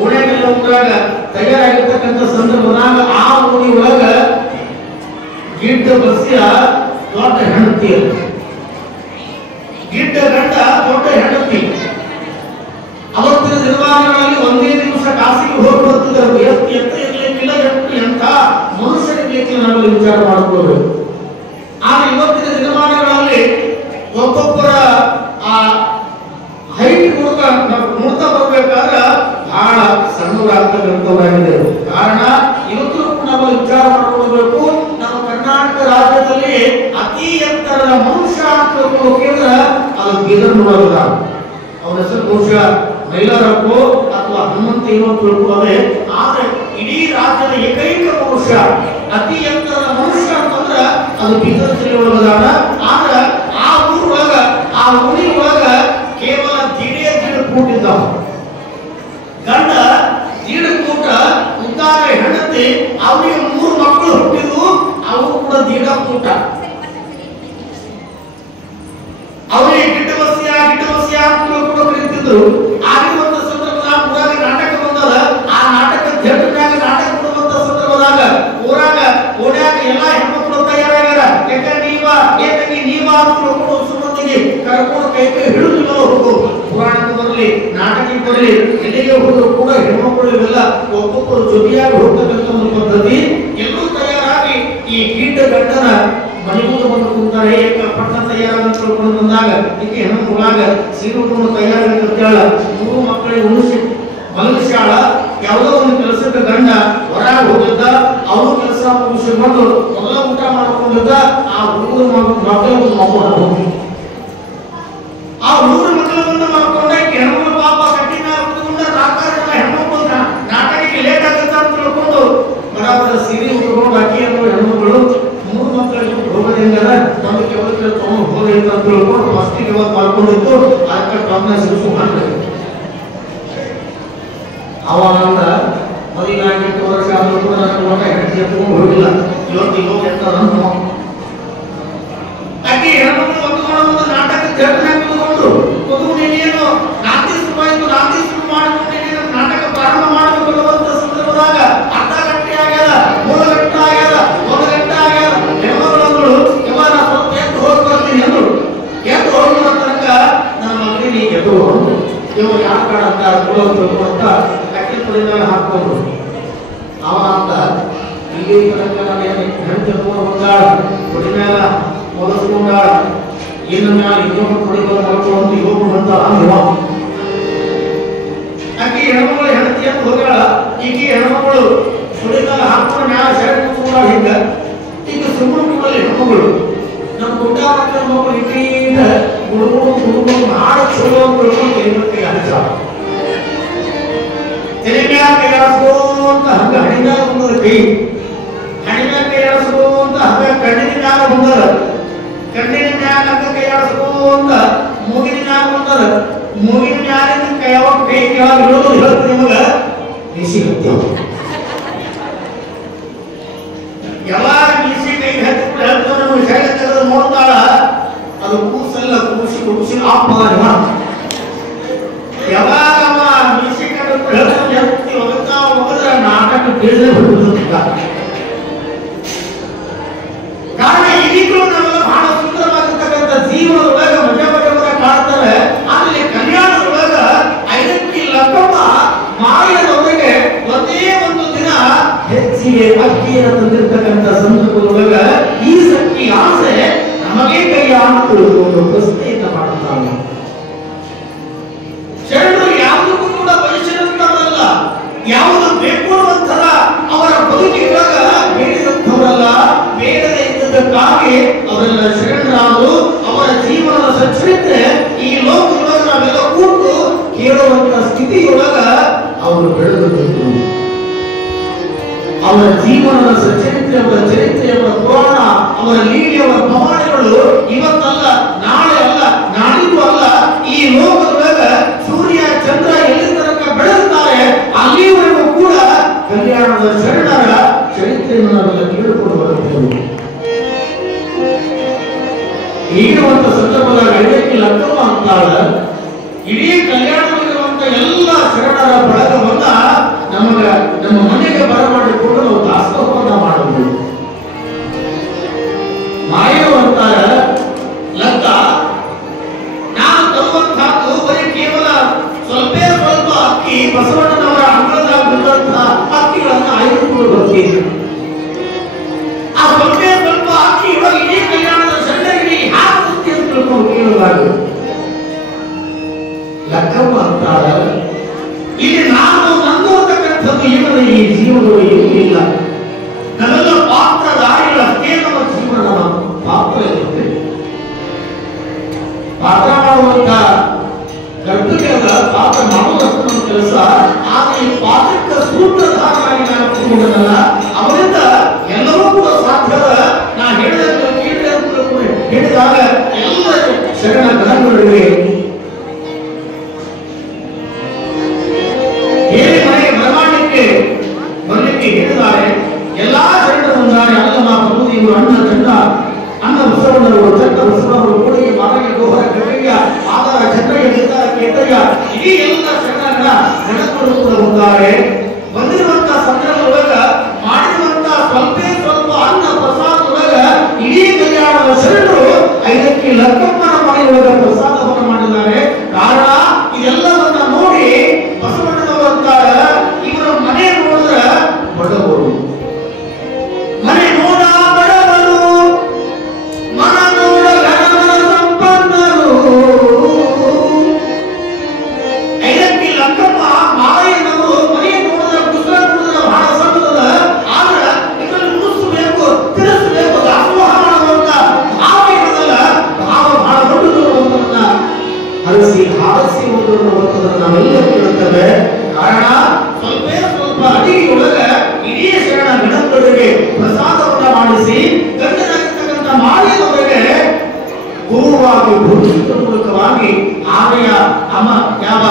ಓಣ್ಯಾಗೆಲ್ಲ ಊರಾಗ ತಯಾರಾಗಿರ್ತಕ್ಕಂಥ ಸಂದರ್ಭದಾಗ ಆ ಓಣಿ ಒಳಗ ಗಿಡ್ಡ ಬಸ್ಸಿಯ ದೊಡ್ಡ ಹೆಂಡತಿ, ಗಿಡ್ಡ ಗಂಡ ದೊಡ್ಡ ಹೆಂಡತಿ. ಅವತ್ತಿನ ದಿನಮಾನಗಳಲ್ಲಿ ಒಂದೇ ದಿವಸ ಕಾಸಿಗೆ ಹೋಗಿ ಬರ್ತಿದ್ದರು. ಎತ್ತ ಇರ್ಲಿಕ್ಕಿಲ್ಲ, ಎಂತ ಮನುಷ್ಯರಿರ್ಲಿಕ್ಕಿಲ್ಲ, ನಾವೆಲ್ಲ ವಿಚಾರ ಮಾಡ್ಕೋಬೇಕು. ಆದ್ರೆ ಇವತ್ತಿನ ದಿನಮಾನಗಳಲ್ಲಿ ಒಬ್ಬೊಬ್ಬರ ಆ ಹೈಟ್ ನೋಡ್ತಾ ಬರ್ಬೇಕಾದ್ರೆ ಬಹಳ ಸಣ್ಣವರಾಗ್ತಕ್ಕಂಥವರಾಗಿದೆ. ಕಾರಣ ಇವತ್ತು ನಾವು ವಿಚಾರ ಮಾಡ್ಕೊಳ್ಬೇಕು. ನಮ್ಮ ಕರ್ನಾಟಕ ರಾಜ್ಯದಲ್ಲಿ ಅತಿ ಎತ್ತರದ ಮನುಷ್ಯ ಅಂತ ಕೇಳಿದ್ರೆ ಅದು ಬೀದರ್ ನೋಡೋದಿಲ್ಲ. ಅವನ ಹೆಸರು ಬಹುಶಃ ಮೈಲಾರಪ್ಪು ಅಥವಾ ಹನುಮಂತ ಏನೋ ತಿಳ್ಕೊಳ್ಳೋದೆ. ಆದ್ರೆ ಇಡೀ ರಾಜ್ಯದ ಏಕೈಕ ಮನುಷ್ಯ ಅತಿ ಎತ್ತರದ ಮನುಷ್ಯ ಅಂತಂದ್ರೆ ಅದು ಬೀದರ್ ಜಿಲ್ಲೆ ಒಳಗದಾನ. ಆದ್ರೆ ಆ ಊರೊಳಗ ಆ ಊರಿ ಒಳಗ ಕೇವಲ ದೀಡು ಕೂಟಿದ್ದಾವ. ಗಂಡ ದೀಡು ಕೂಟ ಉದ್ದಾರ ಹೆಂಡತಿ, ಅವರಿಗೆ 3 ಮಕ್ಕಳು ಹುಟ್ಟಿದ್ವು. ಅವರು ಕೂಡ ದೀಡ ಕೂಟ. ಅವರಿಗೆ ಗಿಡ್ಡ ಬಸ್ಸಿಯ ಅಂತ ಕೂಡ ಕರೀತಿದ್ರು. ಆಗಿರುವಂತ ಸಂದರ್ಭದಾಗ ಊರಾಗ ನಾಟಕ ಬಂದದ. ಆ ನಾಟಕ ಜಡ್ನಾಗ ನಾಟಕ ಕೊಡುವಂತ ಸಂದರ್ಭದಾಗ ಊರಾಗ ಓಣ್ಯಾಗ ಎಲ್ಲಾ ಹೆಣ್ಮಕ್ಳು ತಯಾರಾಗ್ಯಾರ. ಯಾಕಂದ್ರೆ ನೀವ ಸುಮ್ಮಂದಿಗೆ ಕರ್ಕೊಂಡು ಕೈ ಹಿಡಿದು ಹೋಗು, ಪುರಾಣಕ್ಕೆ ಬರಲಿ, ನಾಟಕಕ್ಕೆ ಬರಲಿ, ಎಲ್ಲಿಗೆ ಹೋದ್ರು ಕೂಡ ಹೆಣ್ಮಕ್ಳು ಇವೆಲ್ಲ ಒಬ್ಬೊಬ್ಬರು ಜೊತೆಯಾಗಿ ಹೋಗ್ತಕ್ಕಂಥ ಒಂದು ಪದ್ಧತಿ. ಎಲ್ಲರೂ ತಯಾರಾಗಿ ಈ ಕೀಟ ಗಂಡನ ಮನೆಗೂ ಬಂದು ಕೂತಾರೆ. ಪಟ್ಟ ತಯಾರಾಗಿ ತಿಳ್ಕೊಂಡು ಬಂದಾಗ ಈಕೆ ಹೆಣ್ಣು ಮಗಳಾಗ ಸೀರುಕೊಂಡು ತಯಾರಾಗಿ ಇರ್ತಾಳ. 3 ಮಕ್ಕಳಿಗೆ ಉಳಿಸಿ ಮಲಗಿಸ್ಯಾಳ. ಯಾವುದೋ ಒಂದು ಕೆಲಸಕ್ಕೆ ಗಂಡ ಹೊರಗೆ ಹೋಗಿದ್ದ. ಅವರು ಕೆಲಸ ಮುಗಿಸಿಕೊಂಡು ಮೊದಲ ಊಟ ಮಾಡ್ಕೊಂಡಿದ್ದ. ಆ ಹುಡುಗರು ಮಕ್ಕಳು ಮಗು ಆ ಹುಡುಗರು ಮಕ್ಕಳು ಬಂದು ಮಾಡ್ಕೊಂಡ ಹೆಣ್ಮಕ್ಳು ಪಾಪ ಕಟ್ಟಿನ ಕುತ್ಕೊಂಡ ಹೆಣ್ಮಕ್ಳು ನಾಟಕಕ್ಕೆ ಲೇಟ್ ಆಗುತ್ತೆ ಅಂತ ತಿಳ್ಕೊಂಡು ಬರಾಬರ ಸೀರೆ ಉಟ್ಕೊಂಡು ಅಕ್ಕಿ ಅನ್ನೋ ಹೆಣ್ಮಕ್ಳು 3 ಮಕ್ಕಳಿಗೆ ಹೋಗೋದ್ರಿಂದ ನಮ್ಗೆ ಕೆಲಸ ತಗೊಂಡು ಹೋಗಿ ಅಂತ ತಿಳ್ಕೊಂಡು ಫಸ್ಟಿಗೆ ಇವತ್ತು ಮಾಡ್ಕೊಂಡಿತ್ತು. ಅದಕ್ಕೆ ಟಮ್ನ ಸಿರಿಸು ಮಾಡ್ಬೇಕು. ಅವಾಗ ಮದುವೆ 8 ವರ್ಷ ಆದ್ರೂ ಕೂಡ ನನ್ನ ಹೆಂಡತಿ ಎತ್ಕೊಂಡು ಹೋಗಿಲ್ಲ. ಇವತ್ತು ಹೋಗಿ ಅಂತ ಅಕ್ಕಿ ಹೆಣ್ಮಕ್ಳು ಹೊತ್ಕೊಂಡು ನಾಟಕ ಥಿಯೇಟರ್ನಾಗ ಕುತ್ಕೊಂಡು ನೀನೇನು ನಾಲ್ಕು ಶುರು ಮಾಡ್ಕೊಂಡು ನಾಟಕ ಪ್ರಾರಂಭ ಮಾಡಬೇಕು ಅಂತ ಸಂದರ್ಭದಾಗ ಅರ್ಧ ಗಂಟೆ ಆಗ್ಯದ, 3 ಗಂಟೆ ಆಗ್ಯದ, 1 ಗಂಟೆ ಆಗ್ಯದ. ಹೆಣ್ಮಕ್ಳು ಯಾವಾಗ ಸ್ವಲ್ಪ ಎದ್ದು ಹೋಗಿ ಬರ್ತೀನಿ ಅಂದ್ರು. ಎದ್ದು ಹೋಗುವ ತನಕ ನನ್ನ ಮಗನಿಗೆ ಎದ್ದು ಇವ ಯಾವ ಕಾಡ ಅಂತ ಅಂತ ಕಟ್ಟಿ ಪುಡಿನಾಗ ಹಾಕೊಂಡು ಅವ ಅಂತ ಇಲ್ಲಿ ತನಕ ನಾನು ಹೆಣ್ಣು ಬಂದಾಳ ಪುಡಿನಾಗ ಮೊದಸ್ಕೊಂಡಾಳ. ಇನ್ನು ಮ್ಯಾಲ ಇನ್ನೊಬ್ಬರು ಪುಡಿಗಳು ಮಾಡ್ಕೊಂಡು ಇವರು ಬಂದಾಳ. ಆಕೆ ಹೆಣ್ಮಗಳು ಹೆಂಡತಿ ಅಂತ ಹೋಗ್ಯಾಳ. ಈಕೆ ಹೆಣ್ಮಗಳು ಪುಡಿನಾಗ ಹಾಕೊಂಡು ಮ್ಯಾಲ ಸೆರೆ ಕೂತ್ಕೊಂಡಾಳ. ಹಿಂಗ ಈಗ ಸುಮ್ಮನೆ ಹೆಣ್ಮಗಳು ನಮ್ಮ ಗುಡ್ಡ ಮಕ್ಕಳ ಮಕ್ಕಳು ಇಟ್ಟಿಂದ ಹುಡುಗರು ನಾಡು ಚಲೋ ಅಂತ ಕೈ ಹಚ್ಚಾಳ. ತಲೆ ಮ್ಯಾಲ ಕೈ ಆಡಿಸ್ಕೊಂತ ಹಂಗ ಹಣಿದಾಗ ಬಂದದ ಕೈ, ಹಣಿಮ್ಯಾಲ ಕೈ ಆಡಿಸ್ಕೊಂತ ಹಂಗ ಕಣ್ಣಿನ ಮ್ಯಾಲ ಬಂದದ, ಕಣ್ಣಿನ ಮ್ಯಾಲ ಹಂಗ ಕೈ ಆಡಿಸ್ಕೊಂತ ಮೂಗಿನ ಮ್ಯಾಲ ಬಂದದ, ಮೂಗಿನ ಮ್ಯಾಲಿನ ಕೈ ಯಾವಾಗ ಕೈ ಕೆಳಗೆ ಇಳೋದು ಹೇಳ್ತೀನಿ ನಿಮಗ ಬಿಸಿ ಹತ್ತಿ ಯಾವಾಗ ಬಿಸಿ ಕೈ ಹತ್ತಿ ಹೇಳ್ತಾನೆ ಸೆರೆ ತೆಗೆದು ನೋಡ್ತಾಳ. ಅದು ಕೂಸಲ್ಲ, ಕೂಸಿ ಆಪ್ ಯಾವಾಗ ಬಿಸಿ ಎತ್ತಿ ಹೋಗಿದ್ರೆ ನಾಟಕ ಬೇಳೆ ಹೊಡೆದ ಕಾರಣ ಈಗಲೂ ನಾವೆಲ್ಲ ಬಹಳ ಸುಂದರವಾಗಿರ್ತಕ್ಕಂಥ ಜೀವನದೊಳಗ ಮಜಾ ಕಾಡ್ತಾರೆ. ಅಲ್ಲಿ ಕಲ್ಯಾಣದೊಳಗ 5ಕ್ಕೆ ಲಕ್ಕಮ್ಮ ಮಾಯದೊಳಗೆ ಒಂದೇ ಒಂದು ದಿನ ಹೆಚ್ಚಿಗೆ ಅಕ್ಕಿಯನ್ನು ತಂದಿರ್ತಕ್ಕಂಥ ಸಂದರ್ಭದೊಳಗ ಈ ಸಕ್ಕಿ ಆಸೆ ನಮಗೆ ಕೈಯಾಣ ತಿಳಿದುಕೊಂಡು ಪ್ರಶ್ನೆಯನ್ನ ಮಾಡುತ್ತಾರೆ. ಶರಣರು ಯಾವುದಕ್ಕೂ ಕೂಡ ಬಯಸಿದಂತವರಲ್ಲ, ಯಾವುದು ಬೇಕು ಅನ್ನುವಂಥರ ಅವರ ಬದುಕಿನೊಳಗ ಬೇಡಿದಂಥವರಲ್ಲ. ಬೇಡದೆ ಇದ್ದದಕ್ಕಾಗಿ ಅವರೆಲ್ಲ ಶರಣರಾದರು. ಅವರ ಜೀವನದ ಸಚ್ಚರಿತ್ರೆ ಈ ಲೋಕದೊಳಗ ನಾವೆಲ್ಲ ಕೂತು ಕೇಳುವಂತ ಸ್ಥಿತಿಯೊಳಗ ಅವರು ಬೆಳೆದಿದ್ದರು. ಅವರ ಜೀವನದ ಸಚ್ಚರಿತ್ರೆ, ಅವರ ಚರಿತ್ರೆ, ಅವರ ಪುರಾಣ, ಅವರ ಲೀಲೆ, ಅವರ ಪವಾಡಗಳು ಇವತ್ತಲ್ಲ, ನಾಳೆ ಅಲ್ಲ, ನಾಡಿದ್ದು ಅಲ್ಲ. ಈ ಲೋಕದೊಳಗ ಸೂರ್ಯ ಚಂದ್ರ ಎಲ್ಲಿ ತನಕ ಬೆಳೆಯುತ್ತಾರೆ ಅಲ್ಲಿವರೆಗೂ ಕೂಡ ಕಲ್ಯಾಣದ ಶರಣರ ಚರಿತ್ರೆಯನ್ನು ನಾವೆಲ್ಲ ಕೇಳಿಕೊಂಡು ಬರುತ್ತೇವೆ. ಈಗಿರುವಂತ ಸಂದರ್ಭದಾಗ 5ಕ್ಕೆ ಲಕ್ಕಮ್ಮ ಅಂತಾಳ. ಇಡೀ ಕಲ್ಯಾಣದಲ್ಲಿರುವಂತ ಎಲ್ಲ ಶರಣರ ಬಳಗವನ್ನ ನಮ್ಮ ಮನೆಗೆ ಬರಮಾಡಿಕೊಂಡು ನಾವು ದಾಸೋಹವನ್ನ ಮಾಡಬಹುದು. ಮಾಯರು ಅಂತಾರ ಲಕ್ಕ ನಾನು ತರುವಂತಹದ್ದು ಬರೀ ಕೇವಲ ಸ್ವಲ್ಪ ಅಕ್ಕಿ ಬಸವಣ್ಣನವರ ಅಂಗಳದಾಗ ಬಿದ್ದಂತಹ ಅಕ್ಕಿಗಳನ್ನ ಆಯ್ದುಕೊಂಡು ಬರ್ತೀನಿ. ಆ ಸ್ವಲ್ಪ ಅಕ್ಕಿ ಇವಾಗ ಈ ಕಲ್ಯಾಣದ ಸಣ್ಣಗಿರಿ ಹಾಕಿ ಅಂತ ತಿಳ್ಕೊಂಡು ಕೇಳುವಾಗ ಲಕ್ಕಮ್ಮ ಅಂತಾಳ. ಇಲ್ಲಿ ನಾನು ನಂದು ಅಂತಕ್ಕಂಥದ್ದು ಏನದ ಈ ಜೀವನದಲ್ಲಿ ಏನೂ ಇಲ್ಲ. ನನ್ನೆಲ್ಲ ಪಾತ್ರಧಾರಿಗಳಷ್ಟೇ ನಮ್ಮ ಜೀವನ ಪಾತ್ರ ಇರುತ್ತೆ. ಪಾತ್ರ ಮಾಡುವಂತ ಗರ್ಭದ ಪಾತ್ರ ಮಾಡುವುದಷ್ಟು ನಮ್ಮ ಕೆಲಸ. ಆದ್ರೆ ಈ ಪಾತ್ರಕ್ಕೆ ಸೂತ್ರಧಾರವಾಗಿ ನಾನು ಕೂತ್ಕೊಂಡಲ್ಲ, ಅವರಿಂದ ಎಲ್ಲವೂ ಕೂಡ ಸಾಧ್ಯದ. ನಾ ಹೇಳಿದಾಗ ಎಲ್ಲ ಶರಣ ಗ್ರಹಗಳಿವೆ. ಹೇಳಿ ಮನೆಗೆ ಬರಲಿಕ್ಕೆ ಹೇಳಿದ್ದಾರೆ. ಎಲ್ಲಾ ಶರಣರು ಬಂದಾರೆ. ಅಲ್ಲಮ್ಮ ಪ್ರಭುದಿ ಇವರು ಅಣ್ಣ ಬಸವಣ್ಣವರು, ಚಂದ ಬಸವಣ್ಣವರು, ಕೂಡಿಗೆ ಮಾರಗೆ ಗೋಹರ ಗಂಗಯ್ಯ, ಆದರ ಚಂದ್ರಯ್ಯ, ನಿರ್ಧಾರ ಕೇತಯ್ಯ, ಈ ಎಲ್ಲ ಶರಣರ ಗಣಗಳು ಕೂಡ ಬಂದಾರೆ. ಬಂದಿರುವಂತಹ ಸಂದರ್ಭದೊಳಗ ಕಾರ್ಯಕ್ರಮವನ್ನು ಹೊತ್ತದನ್ನು ನಾವೆಲ್ಲ ಕೇಳುತ್ತೇವೆ. ಕಾರಣ ಸ್ವಲ್ಪ ಅಡಿಗೆಯೊಳಗೆ ಇಡೀ ಶರಣ ಗಣಪತಿಗೆ ಪ್ರಸಾದವನ್ನ ಮಾಡಿಸಿ ಗಂಡನಾಗಿರ್ತಕ್ಕಂಥ ಮಾಳಿಯವರಿಗೆ ಗುರುವಾಗಿ ಭೂಷಿತ ಮೂಲಕವಾಗಿ ಆನೆಯ ಅಮ್ಮ ಯಾವ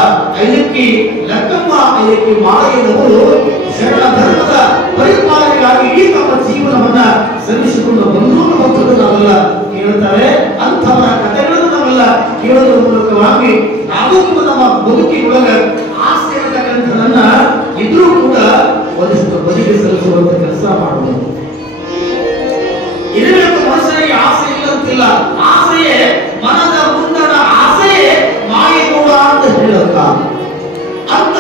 ಐದಕ್ಕಿ ಲಕ್ಕಮ್ಮ ಐದಕ್ಕಿ ಮಾಳಿಯವರು ಶರಣ ಧರ್ಮದ ಪರಿಪಾಲನೆಗಾಗಿ ಇಡೀ ತಮ್ಮ ಜೀವನವನ್ನ ಸಲ್ಲಿಸಿಕೊಂಡು ಬಂದು ಭಕ್ತರು ನಾವೆಲ್ಲ ಕೇಳುತ್ತಾರೆ. ಅಂಥವರ ಕಥೆಗಳನ್ನು ನಾವೆಲ್ಲ ಕೇಳೋದ್ರ ಮೂಲಕವಾಗಿ ನಾವು ಕೂಡ ನಮ್ಮ ಬದುಕಿನೊಳಗೆ ಆಸೆ ಇರತಕ್ಕಂಥದನ್ನ ಇದ್ರೂ ಕೂಡ ಒಂದಿಷ್ಟು ಬದುಕಿ ಸಲ್ಲಿಸುವಂತ ಕೆಲಸ ಮಾಡಬಹುದು. ಇರಬೇಕು ಮನುಷ್ಯನಿಗೆ ಆಸೆ ಇಲ್ಲಂತಿಲ್ಲ. ಆಸೆಯೇ ಮನದ ಮುಂದಣ ಆಸೆಯೇ ಮಾಯಗೂಡ ಅಂತ ಹೇಳುತ್ತ ಅಂತ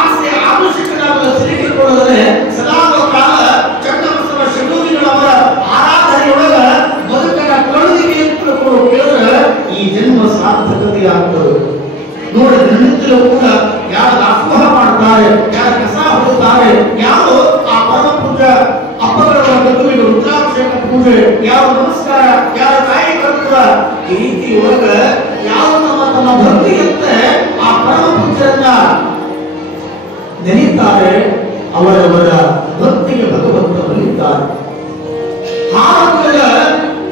ಆಸೆ ಆವಶ್ಯಕನಾಗಲು ಸಿಲುಕಿಕೊಳ್ಳದರೆ ಸದಾದ ಕಾಲ ಚನ್ನಬಸವ ಶಿವಯೋಗಿಗಳವರ ಆರಾಧನೆಯೊಳಗ ಬದುಕನ ಕಳುಹಿಗೆ ಅಂತ ಕೇಳಿದ್ರೆ ಈ ಜನ್ಮ ಸಾರ್ಥಕತೆಯಾಗ್ತದೆ. ನೋಡಿ, ನನ್ನಿಂದಲೂ ಕೂಡ ಯಾರು ದಾಸೋಹ ಮಾಡ್ತಾರೆ, ಯಾರು ಕಸ ಹೊಡುತ್ತಾರೆ, ಯಾರು ಆ ಪರಮ ಪೂಜೆ ಅಪ್ಪಗಳ ಗದುವಿಗೆ ರುದ್ರಾಭಿಷೇಕ ಪೂಜೆ, ಯಾವ ನಮಸ್ಕಾರ, ಯಾವ ತಾಯಿ ಕರ್ಪೂರ, ಈ ರೀತಿ ಒಳಗ ಯಾವ ತಮ್ಮ ಭಕ್ತಿಯಂತೆ ಆ ಪರಮ ಪೂಜೆಯನ್ನ ನೆನೆಯುತ್ತಾರೆ, ಅವರವರ ಭಕ್ತಿಗೆ ಭಗವಂತ ಬಲಿದ್ದಾರೆ. ಹಾಗಾಗ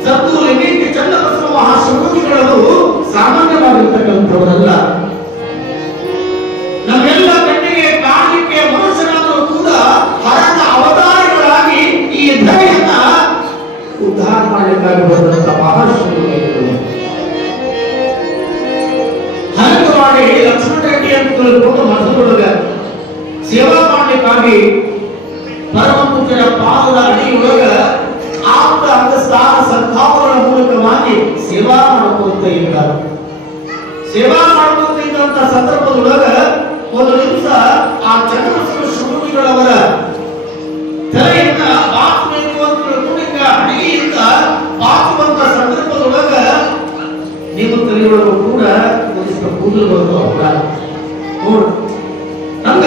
ಸದ್ದು ಲಿಂಗೈಕ್ಯ ಚನ್ನಬಸವ ಮಹಾಶಿವಯೋಗಿಗಳು ಸಾಮಾನ್ಯವಾಗಿರ್ತಕ್ಕಂಥವರಲ್ಲ. ನಮ್ಮೆಲ್ಲ ಕಣ್ಣಿಗೆ ಕಾಣಲಿಕ್ಕೆ ಮನುಷ್ಯರಾದರೂ ಕೂಡ ಹರದ ಅವತಾರಗಳಾಗಿ ಈ ಧರೆಯನ್ನ ಉದ್ಧಾರ ಮಾಡಲಿಕ್ಕಾಗಿ ಬಂದಂತ ಮಹಾಶಿವಯೋಗಿಗಳು. ಹರಕವಾಡಿ ಲಕ್ಷ್ಮಣ ರೆಡ್ಡಿ ಅಂತ ತಿಳ್ಕೊಂಡು ಮಠದೊಳಗ ಸೇವಾ ಮಾಡಲಿಕ್ಕಾಗಿ ಪರಮ ಪೂಜ್ಯರ ಪಾದದ ಅಡಿಯೊಳಗ ಆಪ್ತ ಅಂಗಸ್ಥಾನ ಸದ್ಭಾವಗಳ ಮೂಲಕವಾಗಿ ಸೇವಾ ಮಾಡ್ಕೊಂತ ಇದ್ದಾರೆ. ಸೇವಾ ಮಾಡ್ಕೊಂತ ಇದ್ದಂತ ಸಂದರ್ಭದೊಳಗ ಒಂದು ದಿವಸ ಆ ಚನ್ನಬಸವ ಶಿವಯೋಗಿಗಳವರ ತಲೆಯನ್ನ ಬಾಚಬೇಕು ಅಂತ ತಿಳ್ಕೊಂಡಿದ್ದ ಅಡಿಗೆಯಿಂದ ಬಾಚುವಂತ ಸಂದರ್ಭದೊಳಗ ನೀವು ತಲೆಯೊಳಗೂ ಕೂಡ ಒಂದಿಷ್ಟು ಕೂದಲು ಬರ್ತಾವಲ್ಲ ನೋಡು. ಹಂಗ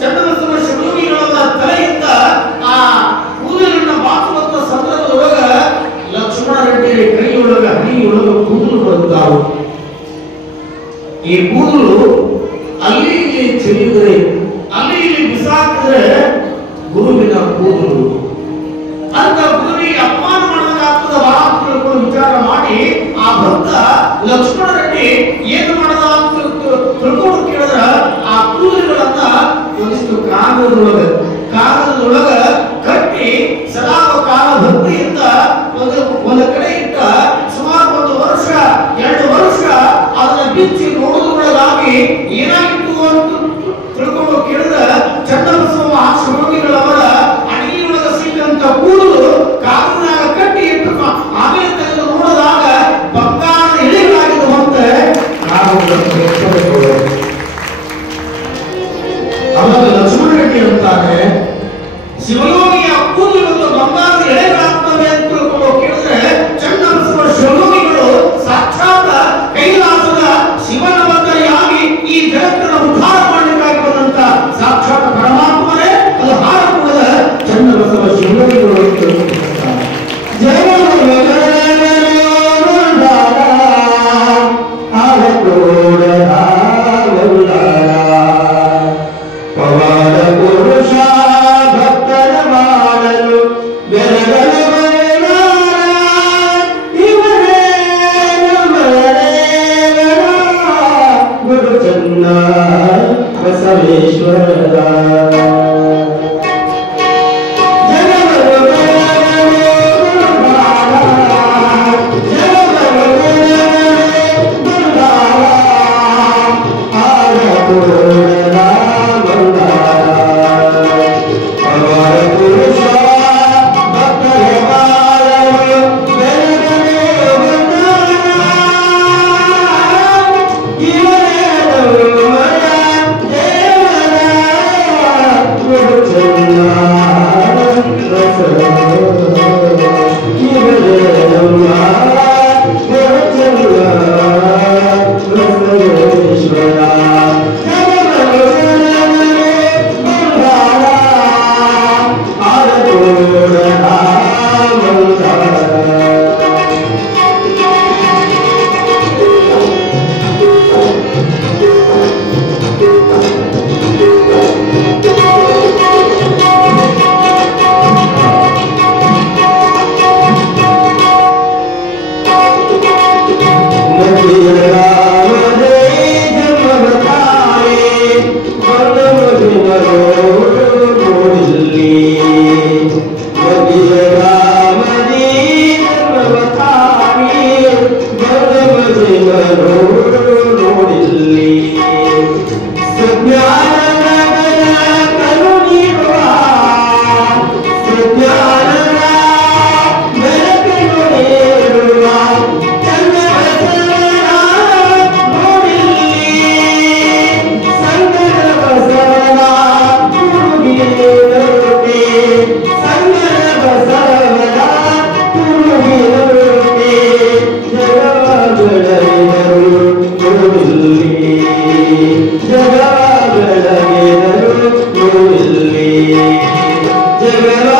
ಚನ್ನಬಸವ ಶಿವಯೋಗಿಗಳವರ ತಲೆಯಿಂದ ಆ ಕೂದಲನ್ನ ಬಾಚುವಂತ ಸಂದರ್ಭದೊಳಗ ಲಕ್ಷ್ಮಣ ರೆಡ್ಡಿ ಕೈಯೊಳಗ ಹಣಿಯೊಳಗ ಕೂದಲು ಬರುತ್ತಾವು. ಈ ಕೂದಲು ಅಲ್ಲಿ ಇಲ್ಲಿ ಚೆಲ್ಲಿದ್ರೆ, ಅಲ್ಲಿ ಇಲ್ಲಿ ಬಿಸಾಕಿದ್ರೆ ಗುರುವಿನ ಕೂದಲು ಅಂತ ಗುರುವಿಗೆ ಅಪಮಾನ ಮಾಡಬೇಕಾಗ್ತದ ಮಹಾತ್ಮಗಳು ವಿಚಾರ ಮಾಡಿ ಆ ಭಕ್ತ ಲಕ್ಷ್ಮಣ ರೆಡ್ಡಿ ಏನು ಮಾಡದ ಅಂತ ತಿಳ್ಕೊಂಡು ಕೇಳಿದ್ರ ಆ ಕೂದಲುಗಳನ್ನ ಒಂದಿಷ್ಟು ಕಾಗದದೊಳಗ ಕಟ್ಟಿ ಸದಾ ಕಾಲ ಭಕ್ತಿಯಿಂದ ಒಂದು ಕಡೆ ಇಟ್ಟ ಸುಮಾರು 1 ವರ್ಷ 2 ವರ್ಷ ಅದನ್ನ ಬಿಚ್ಚಿ ನೋಡುವುದರೊಳಗಾಗಿ ಏನಾಗಿತ್ತು ಅಂತ ತಿಳ್ಕೊಂಡು ಕೇಳಿದ್ರೆ ಚನ್ನಬಸವ ಮಹಾಶಿವಯೋಗಿಗಳವರ ಅಡಿಗೆಯೊಳಗ ಸಿಕ್ಕಂತ ಕೂದಲು ಕಾಗದನಾಗ ಕಟ್ಟಿ ಇಟ್ಟು ಆಮೇಲೆ ತೆಗೆದು ನೋಡಿದಾಗ ಬಂಗಾರದ ಎಳೆಗಳಾಗಿದ್ದು ಮತ್ತೆ ಅವಾಗ ಲಕ್ಷ್ಮಣ ರೆಡ್ಡಿ ಅಂತಾರೆ, ಶಿವಯೋಗಿಯ ಕೂದಲು ಮತ್ತು ಬಂಗಾರದ ಎಳೆಗಳಾಗ್ತವೆ ಅಂತ ತಿಳ್ಕೊಂಡು ಕೇಳಿದ್ರೆ ಚನ್ನಬಸವ ಶಿವಯೋಗಿಗಳು ಸಾಕ್ಷಾತ್ ಕೈಲಾಸದ ಶಿವನ ವಂದನೆಯಾಗಿ ಈ ಜಗತ್ತನ್ನು ಉದ್ಧಾರ ಮಾಡಲಿಕ್ಕಾಗಿ ಬಂದಂತ ಸಾಕ್ಷಾತ್ ಪರಮಾತ್ಮನೇ ಅದು ಹಾರಕೂಡದ ಚನ್ನಬಸವ ಶಿವಯೋಗಿಗಳು ಅಂತ ತಿಳ್ಕೊಂಡಿರ್ತಾರೆ. ನೋಡಿಲ್ಲಿ ಸುಜ್ಞಾನಗಳ ಕರುಣಿರುವ ಸುಜ್ಞಾನಗಳ ಬೆಳಕನ್ನು ನೀಡುವ ಚಂದ್ರಬಸವನ ನೋಡಿಲ್ಲಿ ಸಂಗಡ ಬಸವನ ತುರುಗಿರುತ್ತಿ ಸಂಗಡ ಬಸವನ ತುರುಗಿರುತ್ತಿ ಜಗವ ಬೆಳಗಿದರು ನೋಡಿಲ್ಲಿ ಜಗವ ಬೆಳಗಿದರು ನೋಡಿಲ್ಲಿ ಜಗವ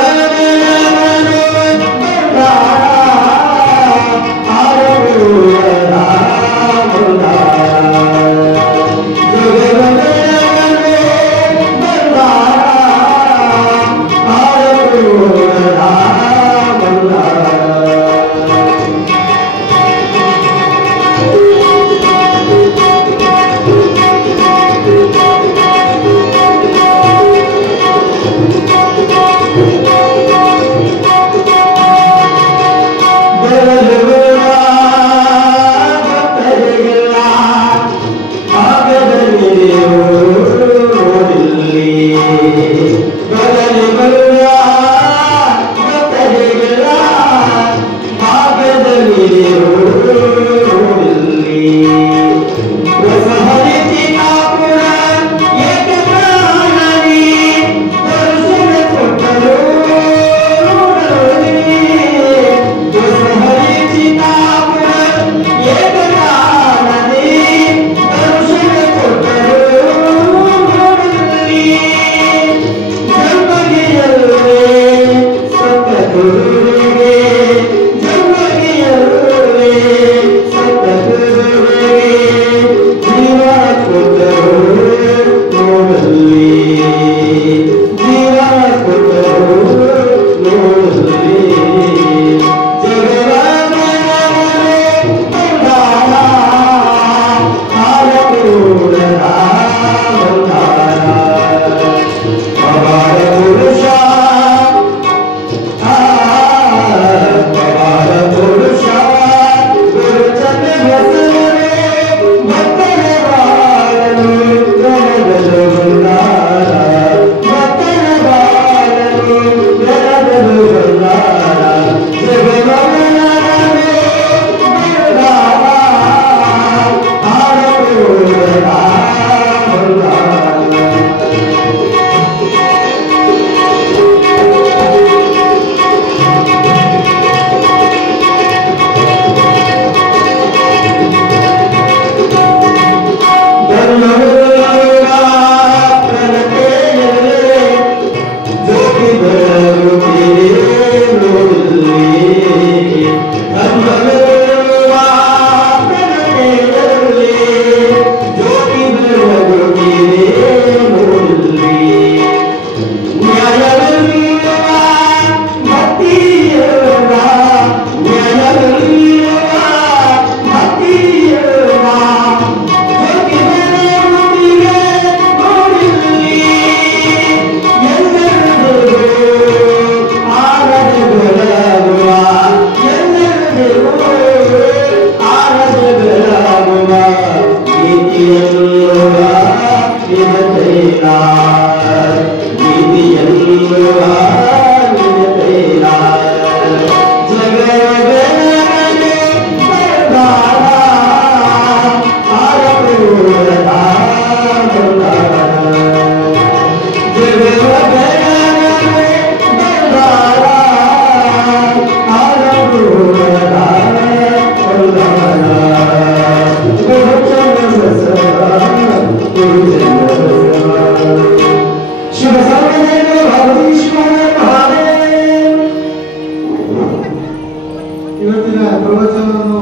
ಇವತ್ತಿನ ಪ್ರವಚನವನ್ನು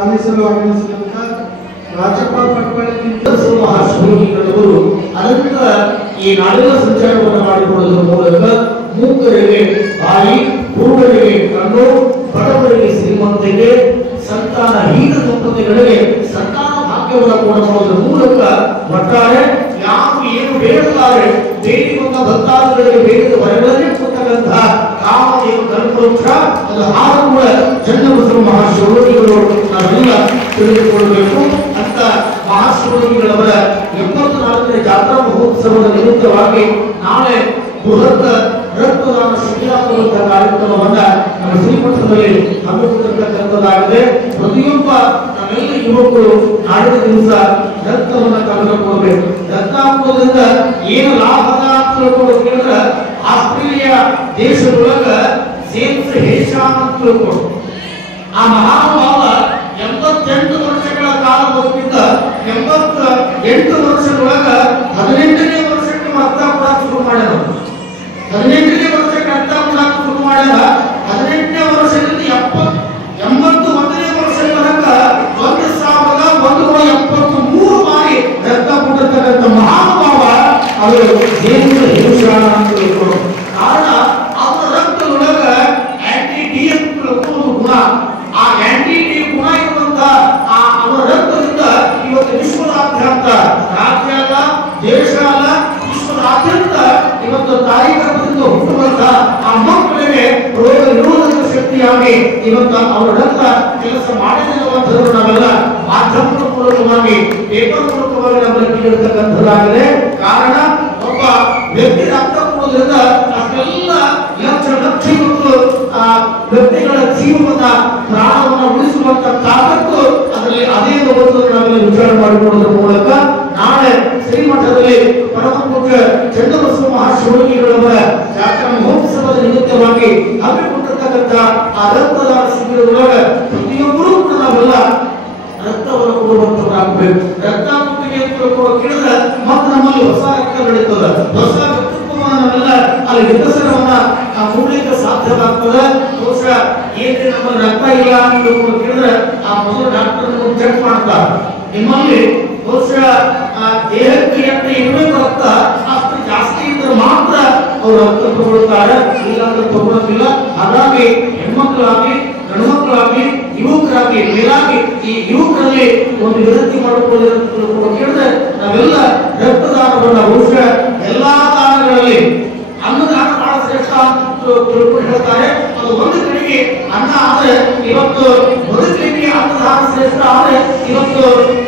ಆಲಿಸಲು ಆಗಮಿಸಿದಂತ ರಾಜ್ಯಪಾಲ ಪಟ್ವಾಳಿಯಿಂದ ಮಹಾಶ್ರೀಗಳು ಅನಂತರ ಈ ನಾಡಿನ ಸಂಚಾರವನ್ನು ಮಾಡಿಕೊಳ್ಳುವುದರ ಮೂಲಕ ಮೂಕರಿಗೆ ಬಾಯಿ, ಕುರುಡರಿಗೆ ಕಣ್ಣು, ಬಡವರಿಗೆ ಶ್ರೀಮಂತಿಗೆ, ಸಂತಾನಹೀನ ದಂಪತಿಗಳಿಗೆ ಸಂತಾನ ಭಾಗ್ಯವನ್ನು ಕೊಡುವುದರ ಮೂಲಕ ಒಟ್ಟಾರೆ ಯಾರು ಏನು ಬೇಡುತ್ತಾರೆ ಬೇಡಿ ಬಂದ ಭಕ್ತಾದಿಗಳಿಗೆ ಬೇಡಿದ ವರಗಳನ್ನೇ ಕೊಟ್ಟಂತಹ ಕಾಮದೇವ ಕಲ್ಪವೃಕ್ಷ ಅದು ಹಾಲು ಕೂಡ ಚನ್ನಬಸವ ಮಹಾಶಿವಯೋಗಿಗಳು ನಾವೆಲ್ಲ ತಿಳಿದುಕೊಳ್ಳಬೇಕು ಅಂತ ಮಹಾಶಿವಯೋಗಿಗಳವರ 74ನೇ ಜಾತ್ರಾ ಮಹೋತ್ಸವದ ನಿಮಿತ್ತವಾಗಿ ನಾಳೆ ಬೃಹತ್ ರಕ್ತದಾನ ಶಿಬಿರ ಅನ್ನುವಂತಹ ಕಾರ್ಯಕ್ರಮವನ್ನ ನಮ್ಮ ಶ್ರೀಮಠದಲ್ಲಿ ಹಮ್ಮಿಕೊಂಡಿರ್ತಕ್ಕಂಥದ್ದಾಗಿದೆ. ಪ್ರತಿಯೊಬ್ಬ ನಮ್ಮೆಲ್ಲ ಯುವಕರು ನಾಳಿನ ದಿವಸ ರಕ್ತವನ್ನ ಕಳೆದುಕೊಳ್ಬೇಕು. ರಕ್ತ ಹಾಕುವುದರಿಂದ ಏನು ಲಾಭದ ಅಂತ ತಿಳ್ಕೊಳ್ಳೋದ್ರೆ ಆಸ್ಟ್ರೇಲಿಯಾ ದೇಶದೊಳಗ ಜೇಮ್ಸ್ ಹೇಶಾಮ್ ಅಂತ ತಿಳ್ಕೊಂಡು ಆ ಮಹಾನುಭಾವ 88 ವರ್ಷಗಳ ಕಾಲ ಬದುಕಿದ್ದ. 88 ವರ್ಷದೊಳಗ 18ನೇ ವರ್ಷಕ್ಕೆ ರಕ್ತ ಕೊಡಕ್ಕೆ ಶುರು ಮಾಡ್ಯಾರ. 18ನೇ ವರ್ಷಕ್ಕೆ ರಕ್ತ ಕೊಡಕ್ಕೆ ಶುರು ಮಾಡ್ಯಾರ. 18ನೇ ವರ್ಷದಿಂದ 81ನೇ ವರ್ಷದ ತನಕ 1173 ಬಾರಿ ರಕ್ತ ಕೊಟ್ಟಿರ್ತಕ್ಕಂಥ ಮಹಾನುಭಾವ ಅವರು ಜೇಮ್ಸ್ ಹೇಶಾಮ್ ಅಂತ ತಿಳ್ಕೊಂಡು. ಕಾರಣ ಅವರ ರಕ್ತದೊಳಗ ಆಂಟಿ-ಡಿ ಅಂತ ಒಂದು ಗುಣ, ಆ ಆಂಟಿ-ಡಿ ಗುಣ ಇರುವಂತ ಅವರ ರಕ್ತದಿಂದ ಇವತ್ತು ವಿಶ್ವದಾದ್ಯಂತ, ರಾಜ್ಯ ಅಲ್ಲ, ದೇಶ ಅಲ್ಲ, ವಿಶ್ವದಾದ್ಯಂತ ಇವತ್ತು ತಾಯಿ ಗರ್ಭದಿಂದ ಹುಟ್ಟುವಂತ ಆ ಮಕ್ಕಳಿಗೆ ರೋಗ ನಿರೋಧಕ ಶಕ್ತಿಯಾಗಿ ಇವತ್ತು ಅವರ ರಕ್ತ ಕೆಲಸ ಮಾಡಿರುವಂತದ್ದು ನಾವೆಲ್ಲ ಮಾಧ್ಯಮದ ಮೂಲಕವಾಗಿ, ಪೇಪರ್ ಮೂಲಕವಾಗಿ ನಮ್ಮಲ್ಲಿ ಕೇಳಿರ್ತಕ್ಕಂಥದ್ದಾಗಿದೆ. ಕಾರಣ ಒಬ್ಬ ವ್ಯಕ್ತಿ ರಕ್ತ ಕೊಡೋದ್ರಿಂದ ಅಷ್ಟೆಲ್ಲ ಲಕ್ಷ ಇವತ್ತು ಆ ವ್ಯಕ್ತಿಗಳ ಜೀವನ ಪ್ರಾಣವನ್ನು ಉಳಿಸುವಂತ ತಾಕತ್ತು ಅದರಲ್ಲಿ ಅದೇ ನಾವೆಲ್ಲ ವಿಚಾರ ಮಾಡಿಕೊಳ್ಳುವುದರ ಮೂಲಕ ನಾಳೆ ಶ್ರೀಮಠದಲ್ಲಿ ಪರಮ ಪೂಜ್ಯ ಚನ್ನಬಸವ ಮಹಾಶಿವಯೋಗಿಗಳವರ ಜಾತ್ರಾ ಮಹೋತ್ಸವದ ನಿಮಿತ್ತವಾಗಿ ಹಮ್ಮಿಕೊಂಡಿರ್ತಕ್ಕಂಥ ಆ ರಕ್ತದಾನ ಶಿಬಿರದೊಳಗೆ ಪ್ರತಿಯೊಬ್ಬರೂ ಕೂಡ ನಾವೆಲ್ಲ ರಕ್ತವನ್ನು ಕೊಡುವಂತವರಾಗಬೇಕು. ರಕ್ತ ಮುಟ್ಟಿಗೆ ಕೇಳಿದ್ರೆ ಮತ್ತೆ ನಮ್ಮಲ್ಲಿ ಹೊಸ ರಕ್ತ ಬೆಳೀತದೆ, ಹೊಸ ವ್ಯಕ್ತಿತ್ವವನ್ನು ನಾವೆಲ್ಲ ಅಲ್ಲಿ ವಿಕಸನವನ್ನ ಮೂಡಲಿಕ್ಕೆ ಸಾಧ್ಯವಾಗ್ತದೆ. ಬಹುಶಃ ಏನ್ರಿ ನಮ್ಮಲ್ಲಿ ರಕ್ತ ಇಲ್ಲ ಅಂತ ಕೇಳಿದ್ರೆ ಆ ಮೊದಲು ಡಾಕ್ಟರ್ ಚೆಕ್ ಮಾಡ್ತಾರೆ. ನಿಮ್ಮಲ್ಲಿ ಬಹುಶಃ ದೇಹಕ್ಕೆ ಎಷ್ಟು ಇರಬೇಕು ರಕ್ತ ಅಷ್ಟು ಜಾಸ್ತಿ ಇದ್ರೆ ಮಾತ್ರ ಅವರು ರಕ್ತ ತಗೊಳ್ತಾರೆ, ಇಲ್ಲ ಅಂದ್ರೆ ತಗೊಳ್ಳೋದಿಲ್ಲ. ಹಾಗಾಗಿ ಹೆಣ್ಮಕ್ಳಾಗ್ಲಿ ಗಂಡು ಮಕ್ಕಳಾಗ್ಲಿ ಯುವಕರಾಗ್ಲಿ ಮೇಲಾಗಿ ಈ ಯುವಕರಲ್ಲಿ ಒಂದು ವಿನಂತಿ ಮಾಡಿಕೊಳ್ಳೋದು ಕೇಳಿದ್ರೆ ನಾವೆಲ್ಲ ರಕ್ತದಾನವನ್ನ ಬಹುಶಃ ಎಲ್ಲಾ ದಾನಗಳಲ್ಲಿ ಅನ್ನದಾನ ಬಹಳ ಶ್ರೇಷ್ಠ ಅಂತ ತಿಳ್ಕೊಂಡು ಹೇಳ್ತಾರೆ. ಅದು ಒಂದು ಕಡೆಗೆ ಅನ್ನ ಆದ್ರೆ ಇವತ್ತು ಬದುಕಲಿಕ್ಕೆ ಅನ್ನದಾನ ಶ್ರೇಷ್ಠ ಆದ್ರೆ ಇವತ್ತು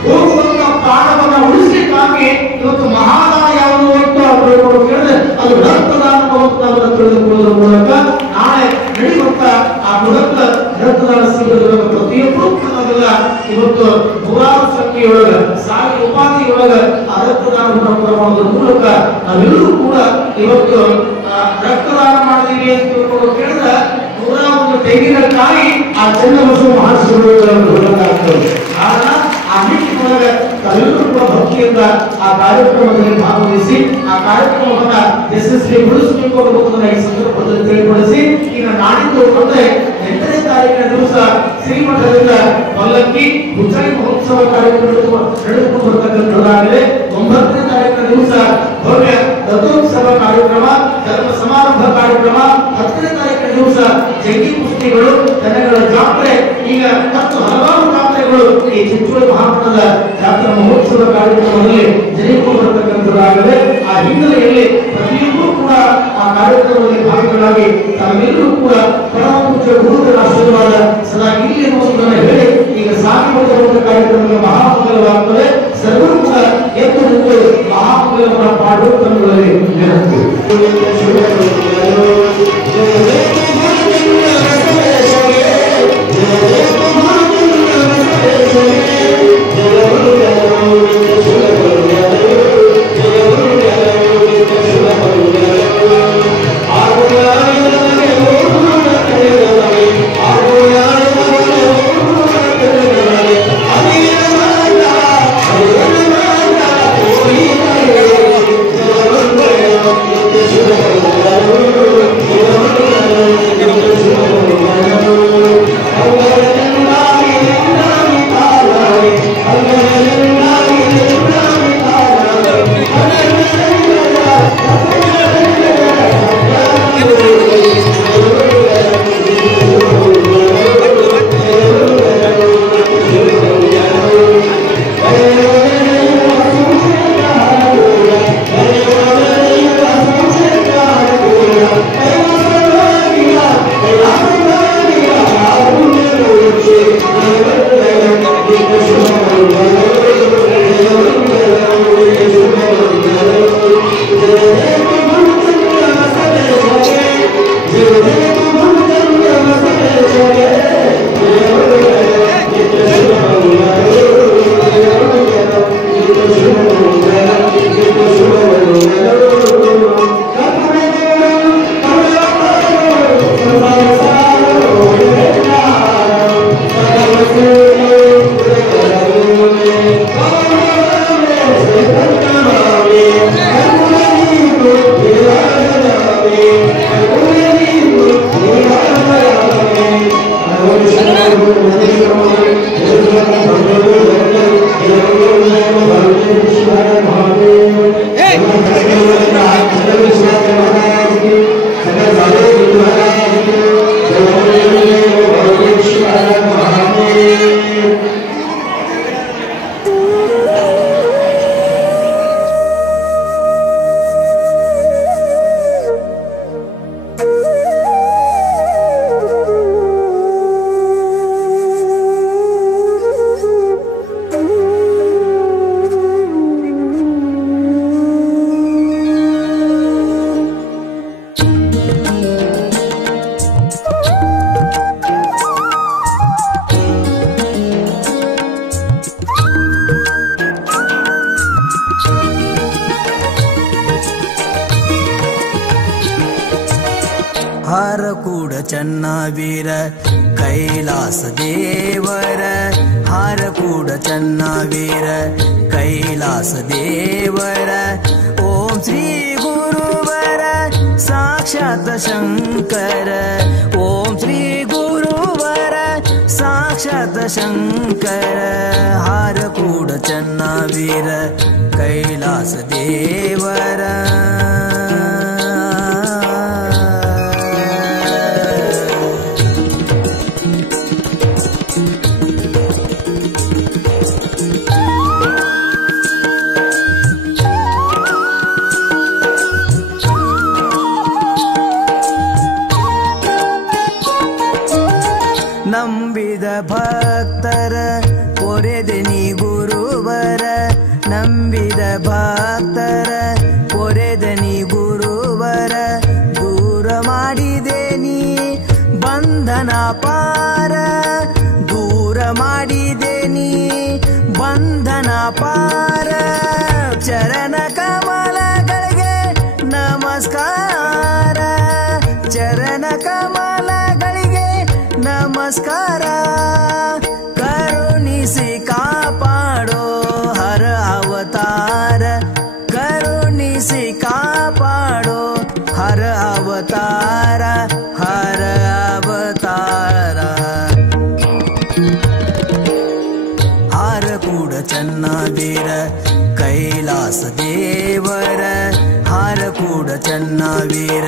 ಹೋಗುವಂತ ಪ್ರಾಣವನ್ನ ಉಳಿಸಲಿಕ್ಕಾಗಿ ಇವತ್ತು ಮಹಾದಾನ ಯಾವುದು ಅಂತ ತಿಳ್ಕೊಂಡು ಕೇಳಿದ್ರೆ ಅದು ರಕ್ತದಾನವನ್ನು ತಿಳಿದುಕೊಳ್ಳುವುದರ ಮೂಲಕ ನಾಳೆ ನಡೆಯುವಂತ ಆ ಬೃಹತ್ ರಕ್ತದಾನ ಶಿಬಿರದ ಪ್ರತಿಯೊಬ್ಬರು ನಾವೆಲ್ಲ ಇವತ್ತು ನೂರಾರು ಸಂಖ್ಯೆಯೊಳಗ ಸಾವಿರ ಉಪಾಧಿಯೊಳಗ ಆ ರಕ್ತದಾನವನ್ನು ಮಾಡುವುದರ ಮೂಲಕ ನಾವೆಲ್ಲರೂ ಕೂಡ ಇವತ್ತು ರಕ್ತದಾನ ಮಾಡಿದೀವಿ ಅಂತ ತಿಳ್ಕೊಂಡು ಕೇಳಿದ್ರೆ 101 ತೆಂಗಿನಕಾಯಿ ಆ ಚನ್ನಬಸವ ಮಹಾಶಿವಯೋಗಿಗಳನ್ನು ಹೊರಗಾಗ್ತದೆ. ಕಾರಣ ಆ ನಿಟ್ಟಿನೊಳಗೆ ತಾವೆಲ್ಲರೂ ಕೂಡ ಭಕ್ತಿಯಿಂದ ಆ ಕಾರ್ಯಕ್ರಮದಲ್ಲಿ ಭಾಗವಹಿಸಿ ಆ ಕಾರ್ಯಕ್ರಮವನ್ನ ಯಶಸ್ವಿಗೊಳಿಸಬೇಕು ಅನ್ನೋದನ್ನ ಈ ಸಂದರ್ಭದಲ್ಲಿ ತಿಳಿಗೊಳಿಸಿ ಈಗ ನಾಡಿದ್ದು ಅಂದ್ರೆ 8ನೇ ತಾರೀಕಿನ ದಿವಸ ಶ್ರೀಮಠದಿಂದ ಪಲ್ಲಕ್ಕಿ ಉಚ್ಚೈ ಮಹೋತ್ಸವ ಕಾರ್ಯಕ್ರಮ ನಡೆದುಕೊಂಡು ಬರ್ತಕ್ಕಂಥದ್ದಾಗಿದೆ. 9ನೇ ತಾರೀಕಿನ ದಿವಸ ಭವ್ಯ ರಥೋತ್ಸವ ಕಾರ್ಯಕ್ರಮ, ಧರ್ಮ ಸಮಾರಂಭ ಕಾರ್ಯಕ್ರಮ, 10ನೇ ತಾರೀಕಿನ ದಿವಸ ಜಂಗಿ ಕುಸ್ತಿಗಳು, ದನಗಳ ಜಾತ್ರೆ, ಈಗ ಮತ್ತು ಹಲವಾರು ಜಾತ್ರೆಗಳು ಈ ಚಿಂಚೋಳಿ ಮಹಾಮಠದ ಜಾತ್ರಾ ಮಹೋತ್ಸವ ಕಾರ್ಯಕ್ರಮದಲ್ಲಿ ಜರುಗಿಕೊಂಡು ಬರತಕ್ಕಂಥದ್ದಾಗಿದೆ. ಆ ಹಿನ್ನೆಲೆಯಲ್ಲಿ ಪ್ರತಿಯೊಬ್ಬರೂ ಕೂಡ ಆ ಕಾರ್ಯಕ್ರಮದಲ್ಲಿ ಭಾಗಿಗಳಾಗಿ ತಾವೆಲ್ಲರೂ ಕೂಡ ಪರಮ ಪೂಜ್ಯ ಗುರುಗಳ ಆಶೀರ್ವಾದ ಸದಾ ಇಲ್ಲಿ ಎನ್ನುವುದನ್ನು ಹೇಳಿ ಈಗ ಸಾಗಿ ಬರುವಂತಹ ಕಾರ್ಯಕ್ರಮಕ್ಕೆ ಮಹಾಮಂಗಲವಾಗುತ್ತದೆ. ಸರ್ವರು ಕೂಡ ಎದ್ದು ನಿಂತು ಮಹಾಮಂಗಲವನ್ನು ಪಾಡು ತಮ್ಮಗಳಲ್ಲಿ ವಿನಂತಿ. Thank you. ಚನ್ನವೀರ ಕೈಲಾಸ ದೇವರ ಹಾರಕೂಡ ಚನ್ನವೀರ ಕೈಲಾಸ ದೇವರ ಓಂ ಶ್ರೀ ಗುರುವರ ಸಾಕ್ಷಾತ್ ಶಂಕರ ಓಂ ಶ್ರೀ ಗುರುವರ ಸಾಕ್ಷಾತ್ ಶಂಕರ ಹಾರಕೂಡ ಚನ್ನವೀರ ಕೈಲಾಸ ದೇವರ ನಂಬಿದ ಭಕ್ತರ ಪೊರೆದೆನಿ ಗುರುವರ ನಂಬಿದ ಭಕ್ತರ ಪೊರೆದನಿ ಗುರುವರ ದೂರ ಮಾಡಿದೇನಿ ಬಂಧನ ಪಾರ ದೂರ ಮಾಡಿದೇನಿ ಬಂಧನ ಪಾರ ಚರಣ ಕಮಲಗಳಿಗೆ ನಮಸ್ಕಾರ ಚರಣ ಕಮಲಗಳಿಗೆ ನಮಸ್ಕಾರ ಕರುಣಿಸಿ ಕಾಪಾಡೋ ಹರ ಅವತಾರ ಕರುಣಿಸಿ ಕಾಪಾಡೋ ಹರ ಅವತಾರ ಹರ ಅವತಾರ ಹಾರಕೂಡ ಚನ್ನವೀರ ಕೈಲಾಸ ದೇವರ ಹಾರಕೂಡ ಚನ್ನವೀರ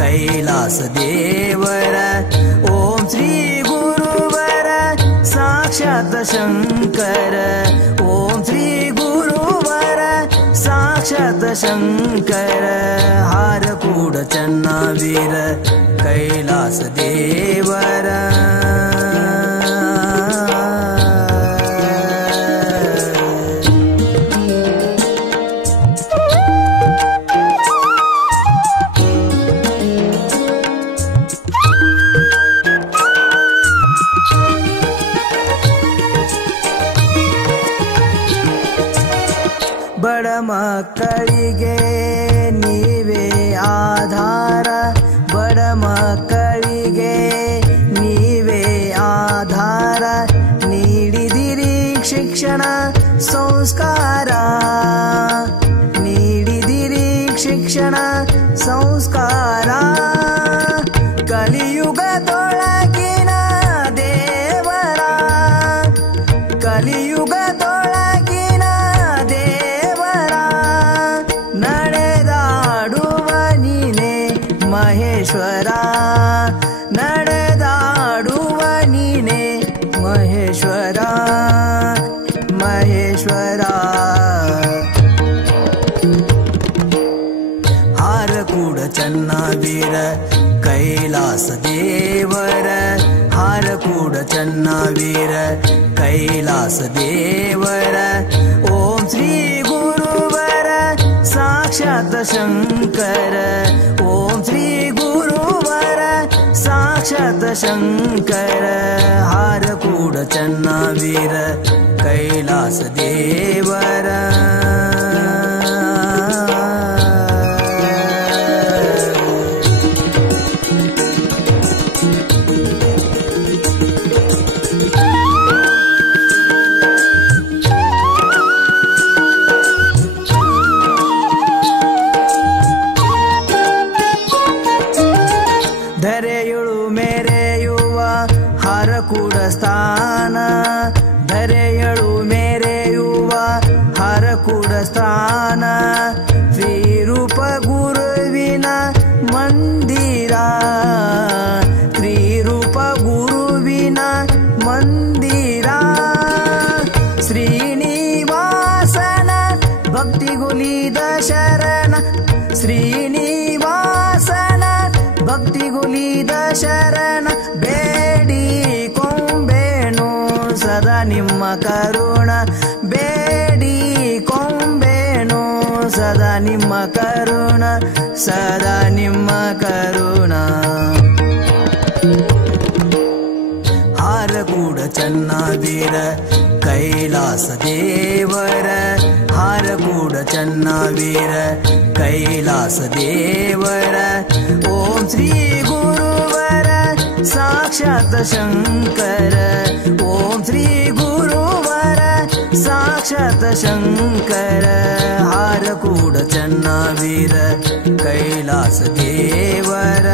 ಕೈಲಾಸ ದೇವರ ಓಂ ಶ್ರೀ ಗುರುವರ ಸಾಕ್ಷಾತ್ ಶಂಕರ ಓಂ ಶ್ರೀ ಗುರುವರ ಸಾಕ್ಷಾತ್ ಶಂಕರ ಹಾರಕೂಡ ಚನ್ನವೀರ ಕೈಲಾಸ ದೇವರ ಬಡ ಮಕ್ಕಳಿಗೆ ನೀವೇ ಆಧಾರ ಬಡ ಮಕ್ಕಳಿಗೆ ನೀವೇ ಆಧಾರ ನೀಡಿದಿರಿ ಶಿಕ್ಷಣ ಸಂಸ್ಕಾರ ನೀಡಿದಿರಿ ಶಿಕ್ಷಣ ಸಂಸ್ಕಾರ ಕಲಿಯುಗದೊಳಗಿನ ದೇವರ ಕಲಿಯುಗದೊಳಗಿನ ದೇವರ ನಡೆದಾಡುವ ನೀನೆ ಮಹೇಶ್ವರ ನಡೆದಾಡುವ ನೀನೆ ಮಹೇಶ್ವರ ಮಹೇಶ್ವರ ಹಾರಕೂಡ ಚನ್ನವೀರ ಕೈಲಾಸ ದೇವರ ಹಾರಕೂಡ ಚನ್ನವೀರ ಕೈಲಾಸ ದೇವರ ಓಂ ಶ್ರೀ ಗುರುವರ ಸಾಕ್ಷಾತ್ ಶಂಕರ ಓಂ ಶ್ರೀ ಗುರುವರ ಸಾಕ್ಷಾತ್ ಶಂಕರ ಹಾರಕೂಡ ಚನ್ನವೀರ ಕೈಲಾಸ ದೇವರ ಧರೆಯುಳು ಮೆರೆಯುವ ಹರಕೂಡ ಸ್ಥಾನ ಧರೆಯಳು ಮೆರೆಯುವ ಹರಕೂಡ ಸ್ಥಾನ ಶ್ರೀರೂಪ ಗುರುವಿನ ಮಂದಿರ ಶ್ರೀರೂಪ ಗುರುವಿನ ಮಂದಿರ ಶ್ರೀನಿವಾಸನ ಭಕ್ತಿಗುಲಿದ ಶರಣ ಶ್ರೀನಿವಾಸನ ಭಕ್ತಿಗುಲಿದ ಶರಣ ಬೇಡಿ ಕೊಂಬೇನು ಸದಾ ನಿಮ್ಮ ಕರುಣ ಬೇಡಿ ಕೊಂಬೇನು ಸದಾ ನಿಮ್ಮ ಕರುಣ ಸದಾ ನಿಮ್ಮ ಕರುಣ ಹಾರಕೂಡ ಚನ್ನವೀರ ಕೈಲಾಸ ದೇವರ ಹಾರಕೂಡ ಚನ್ನವೀರ ಕೈಲಾಸ ದೇವರ ಓಂ ಶ್ರೀ ಗುರುವರ ಸಾಕ್ಷಾತ್ ಶಂಕರ ಓಂ ಶ್ರೀ ಗುರುವರ ಸಾಕ್ಷಾತ್ ಶಂಕರ ಹಾರಕೂಡ ಚನ್ನವೀರ ಕೈಲಾಸ ದೇವರ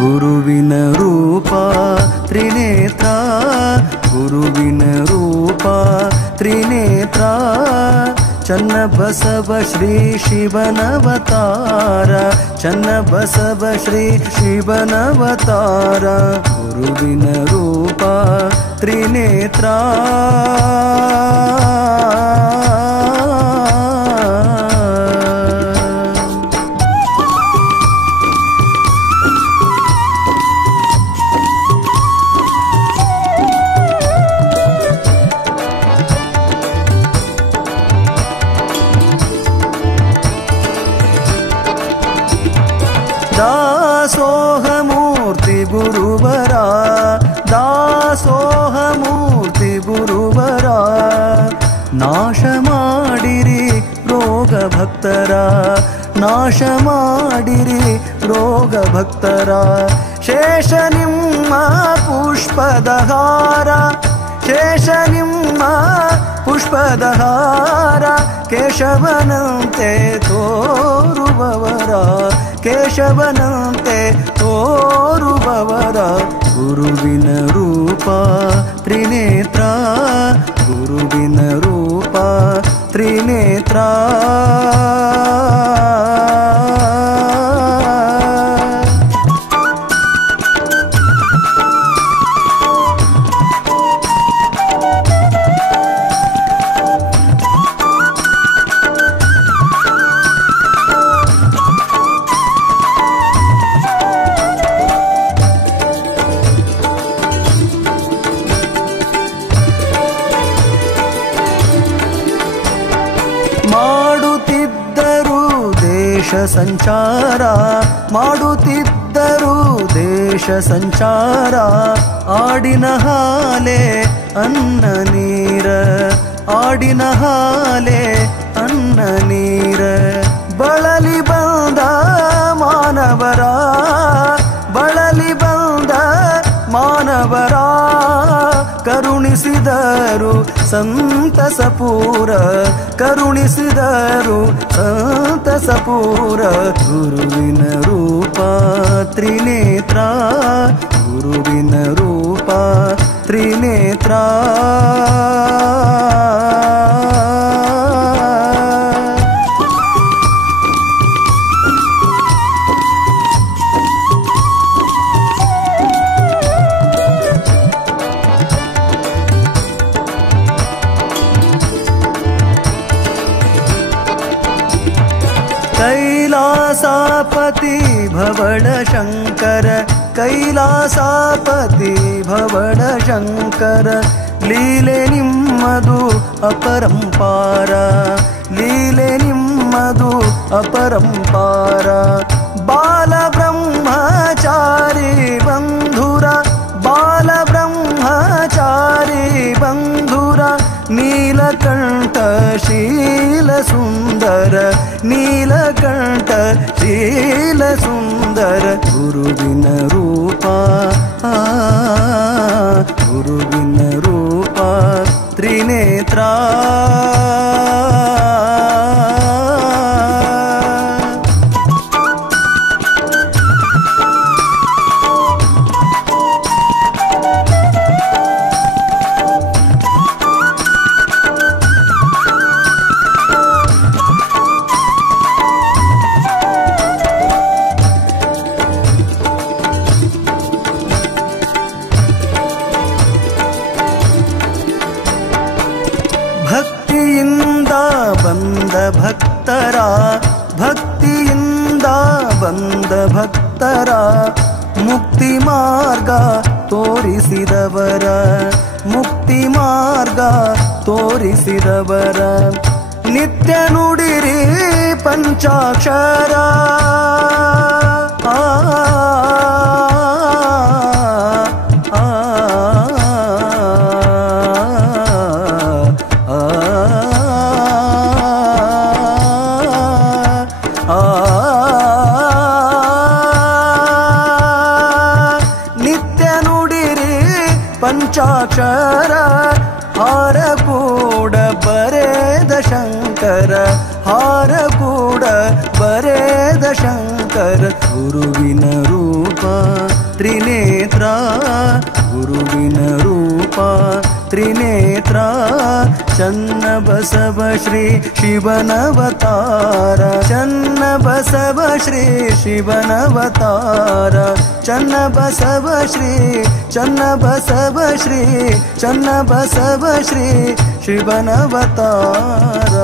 ಗುರುವಿನ ರೂಪ ತ್ರಿನೇತ್ರ ಗುರುವಿನ ರೂಪ ತ್ರಿನೇತ್ರ ಚನ್ನಬಸವ ಶ್ರೀ ಶಿವನವತಾರ ಚನ್ನಬಸವ ಶ್ರೀ ಶಿವನವತಾರ ಗುರುವಿನ ರೂಪ ತ್ರಿನೇತ್ರ ದಾಸೋಹಮೂರ್ತಿ ಗುರುವರ ದಾಸೋಹಮೂರ್ತಿ ಗುರುವರ ನಾಶ ಮಾಡಿರಿ ರೋಗ ಭಕ್ತರ ನಾಶ ಮಾಡಿರಿ ರೋಗ ಭಕ್ತರ ಶೇಷ ನಿಮ್ಮ ಪುಷ್ಪದಹಾರ ಶೇಷ ನಿಮ್ಮ ಪುಷ್ಪದಹಾರ ಕೇಶವನಂತೆ ತೋರುವವರ ಕೇಶವನಂತೆ ತೋರುವವರ ಗುರುವಿನ ರೂಪ ತ್ರಿನೇತ್ರ ಗುರುವಿನ ರೂಪ ತ್ರಿನೇತ್ರ ಸಂಚಾರ ಮಾಡುತ್ತಿದ್ದರು ದೇಶ ಸಂಚಾರ ಆಡಿನ ಹಾಲೆ ಅನ್ನ ನೀರ ಆಡಿನ ಹಾಲೆ ಅನ್ನ ನೀರ ಬಳಲಿ ಬಂದ ಮಾನವರ ಬಳಲಿ ಬಂದ ಮಾನವರ ಕರುಣಿಸಿದರು ಸಂತಸಪೂರ ಕರುಣಿಸಿದರು ಸಂತಸಪೂರ ಗುರುವಿನ ರೂಪ ತ್ರಿನೇತ್ರ ಗುರುವಿನ ರೂಪ ತ್ರಿನೇತ್ರ कैलासापति भवड़ शंकर कैलासापति भवड़ शंकर लीले निम्मदु अपरंपार लीले निम्मदु अपरंपार बाल ब्रह्मचारी बंधुर बाल ब्रह्मचारी बंधुर नीलकंठ शील सुंदर नीलकंठ शील सुंदर गुरुविन रूप गुरुविन रूप त्रिनेत्र ಮುಕ್ತಿ ಮಾರ್ಗ ತೋರಿಸಿದವರ ಮುಕ್ತಿ ಮಾರ್ಗ ತೋರಿಸಿದವರ ನಿತ್ಯ ನುಡಿರಿ ಪಂಚಾಕ್ಷರ ನಿತ್ಯ ನುಡಿರಿ ಪಂಚಾಕ್ಷರ ಹಾರ ಕೂಡ ಬರೆದ ಶಂಕರ ಹಾರ ಕೂಡ ಬರೆದ ಶಂಕರ ಗುರುವಿನ ರೂಪ ತ್ರಿನೇತ್ರ ಗುರುವಿನ ರೂಪ ತ್ರಿನೇತ್ರ ಚನ್ನ ಬಸವ ಶ್ರೀ ಶಿವನವತಾರ ಚನ್ನ ಬಸವ ಶ್ರೀ ಶಿವನವತಾರ ಚನ್ನ ಬಸವ ಶ್ರೀ ಚನ್ನ ಬಸವ ಶ್ರೀ ಚನ್ನ ಬಸವ ಶ್ರೀ ಶಿವನವತಾರ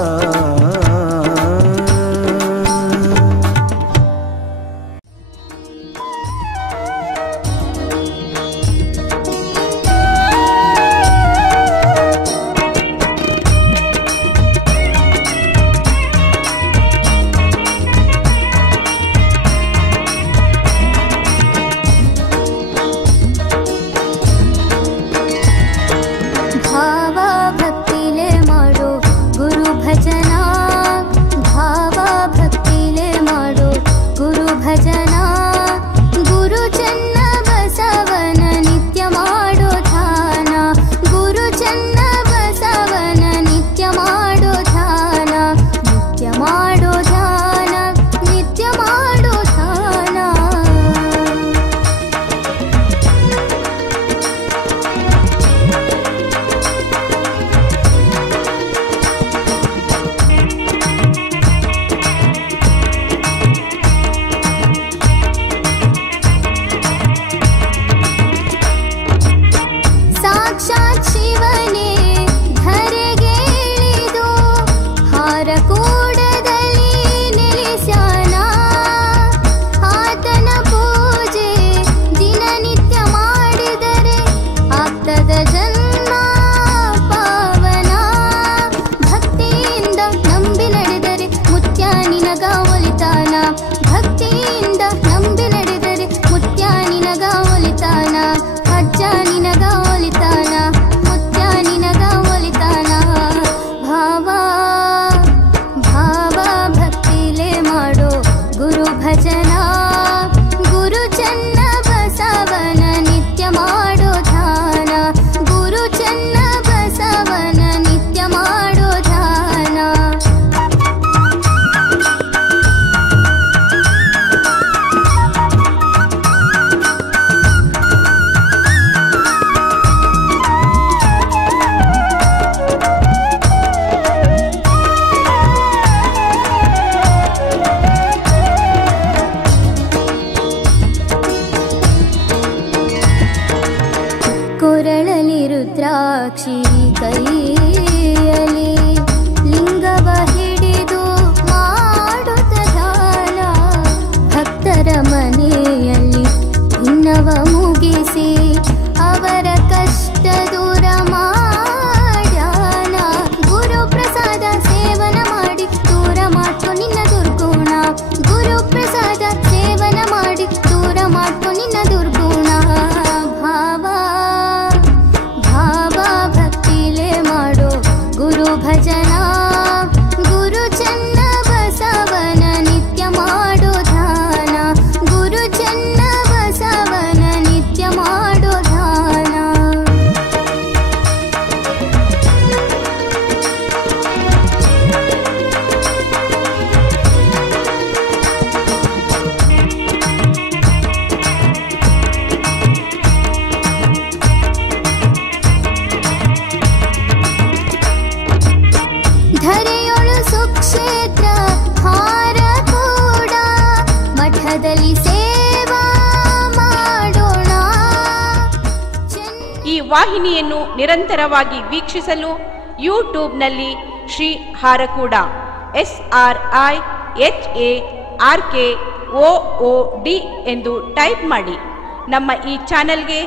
ರುದ್ರಾಕ್ಷಿ ಕೈಯಲ್ಲಿ ಲಿಂಗವ ಹಿಡಿದು ಮಾಡುತ್ತ ಧ್ಯಾನ ಭಕ್ತರ ಮನೆಯಲ್ಲಿ ಇನ್ನವ ಮುಗಿಸಿ ಅವರ ಕಷ್ಟ ದೂರ ಮಾಡ್ಯಾನ ಗುರು ಪ್ರಸಾದ ಸೇವನ ಮಾಡಿ ದೂರ ಮಾಡ್ಕೊ ನಿನ್ನ ದುರ್ಗುಣ ಗುರು ಪ್ರಸಾದ ಸೇವನ ಮಾಡಿ ದೂರ ಮಾಡ್ಕೊ ನಿನ್ನ ದುರ್ಗುಣ ಭಜನ ಗುರು ಚನ್ನ ಬಸವನ ನಿತ್ಯ ಮಾಡೋ ಧ್ಯಾನ ಗುರು ಚನ್ನ ಬಸವನ ನಿತ್ಯ ಮಾಡೋ ಧ್ಯಾನ ಧರೆಯೊಳು ಸುಕ್ಷೇತ್ರ ಹಾರ ಕೂಡ ಮಠದಲ್ಲಿ ಸೇವಾ ಮಾಡೋಣ. ಈ ವಾಹಿನಿಯನ್ನು ನಿರಂತರವಾಗಿ ವೀಕ್ಷಿಸಲು ಯೂಟ್ಯೂಬ್ನಲ್ಲಿ ಶ್ರೀ ಹಾರಕೂಡ SRIHARK OOD ಎಂದು ಟೈಪ್ ಮಾಡಿ. ನಮ್ಮ ಈ ಚಾನೆಲ್ಗೆ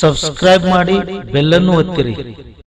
ಸಬ್ಸ್ಕ್ರೈಬ್ ಮಾಡಿ, ಬೆಲ್ ಅನ್ನು ಒತ್ತಿರಿ.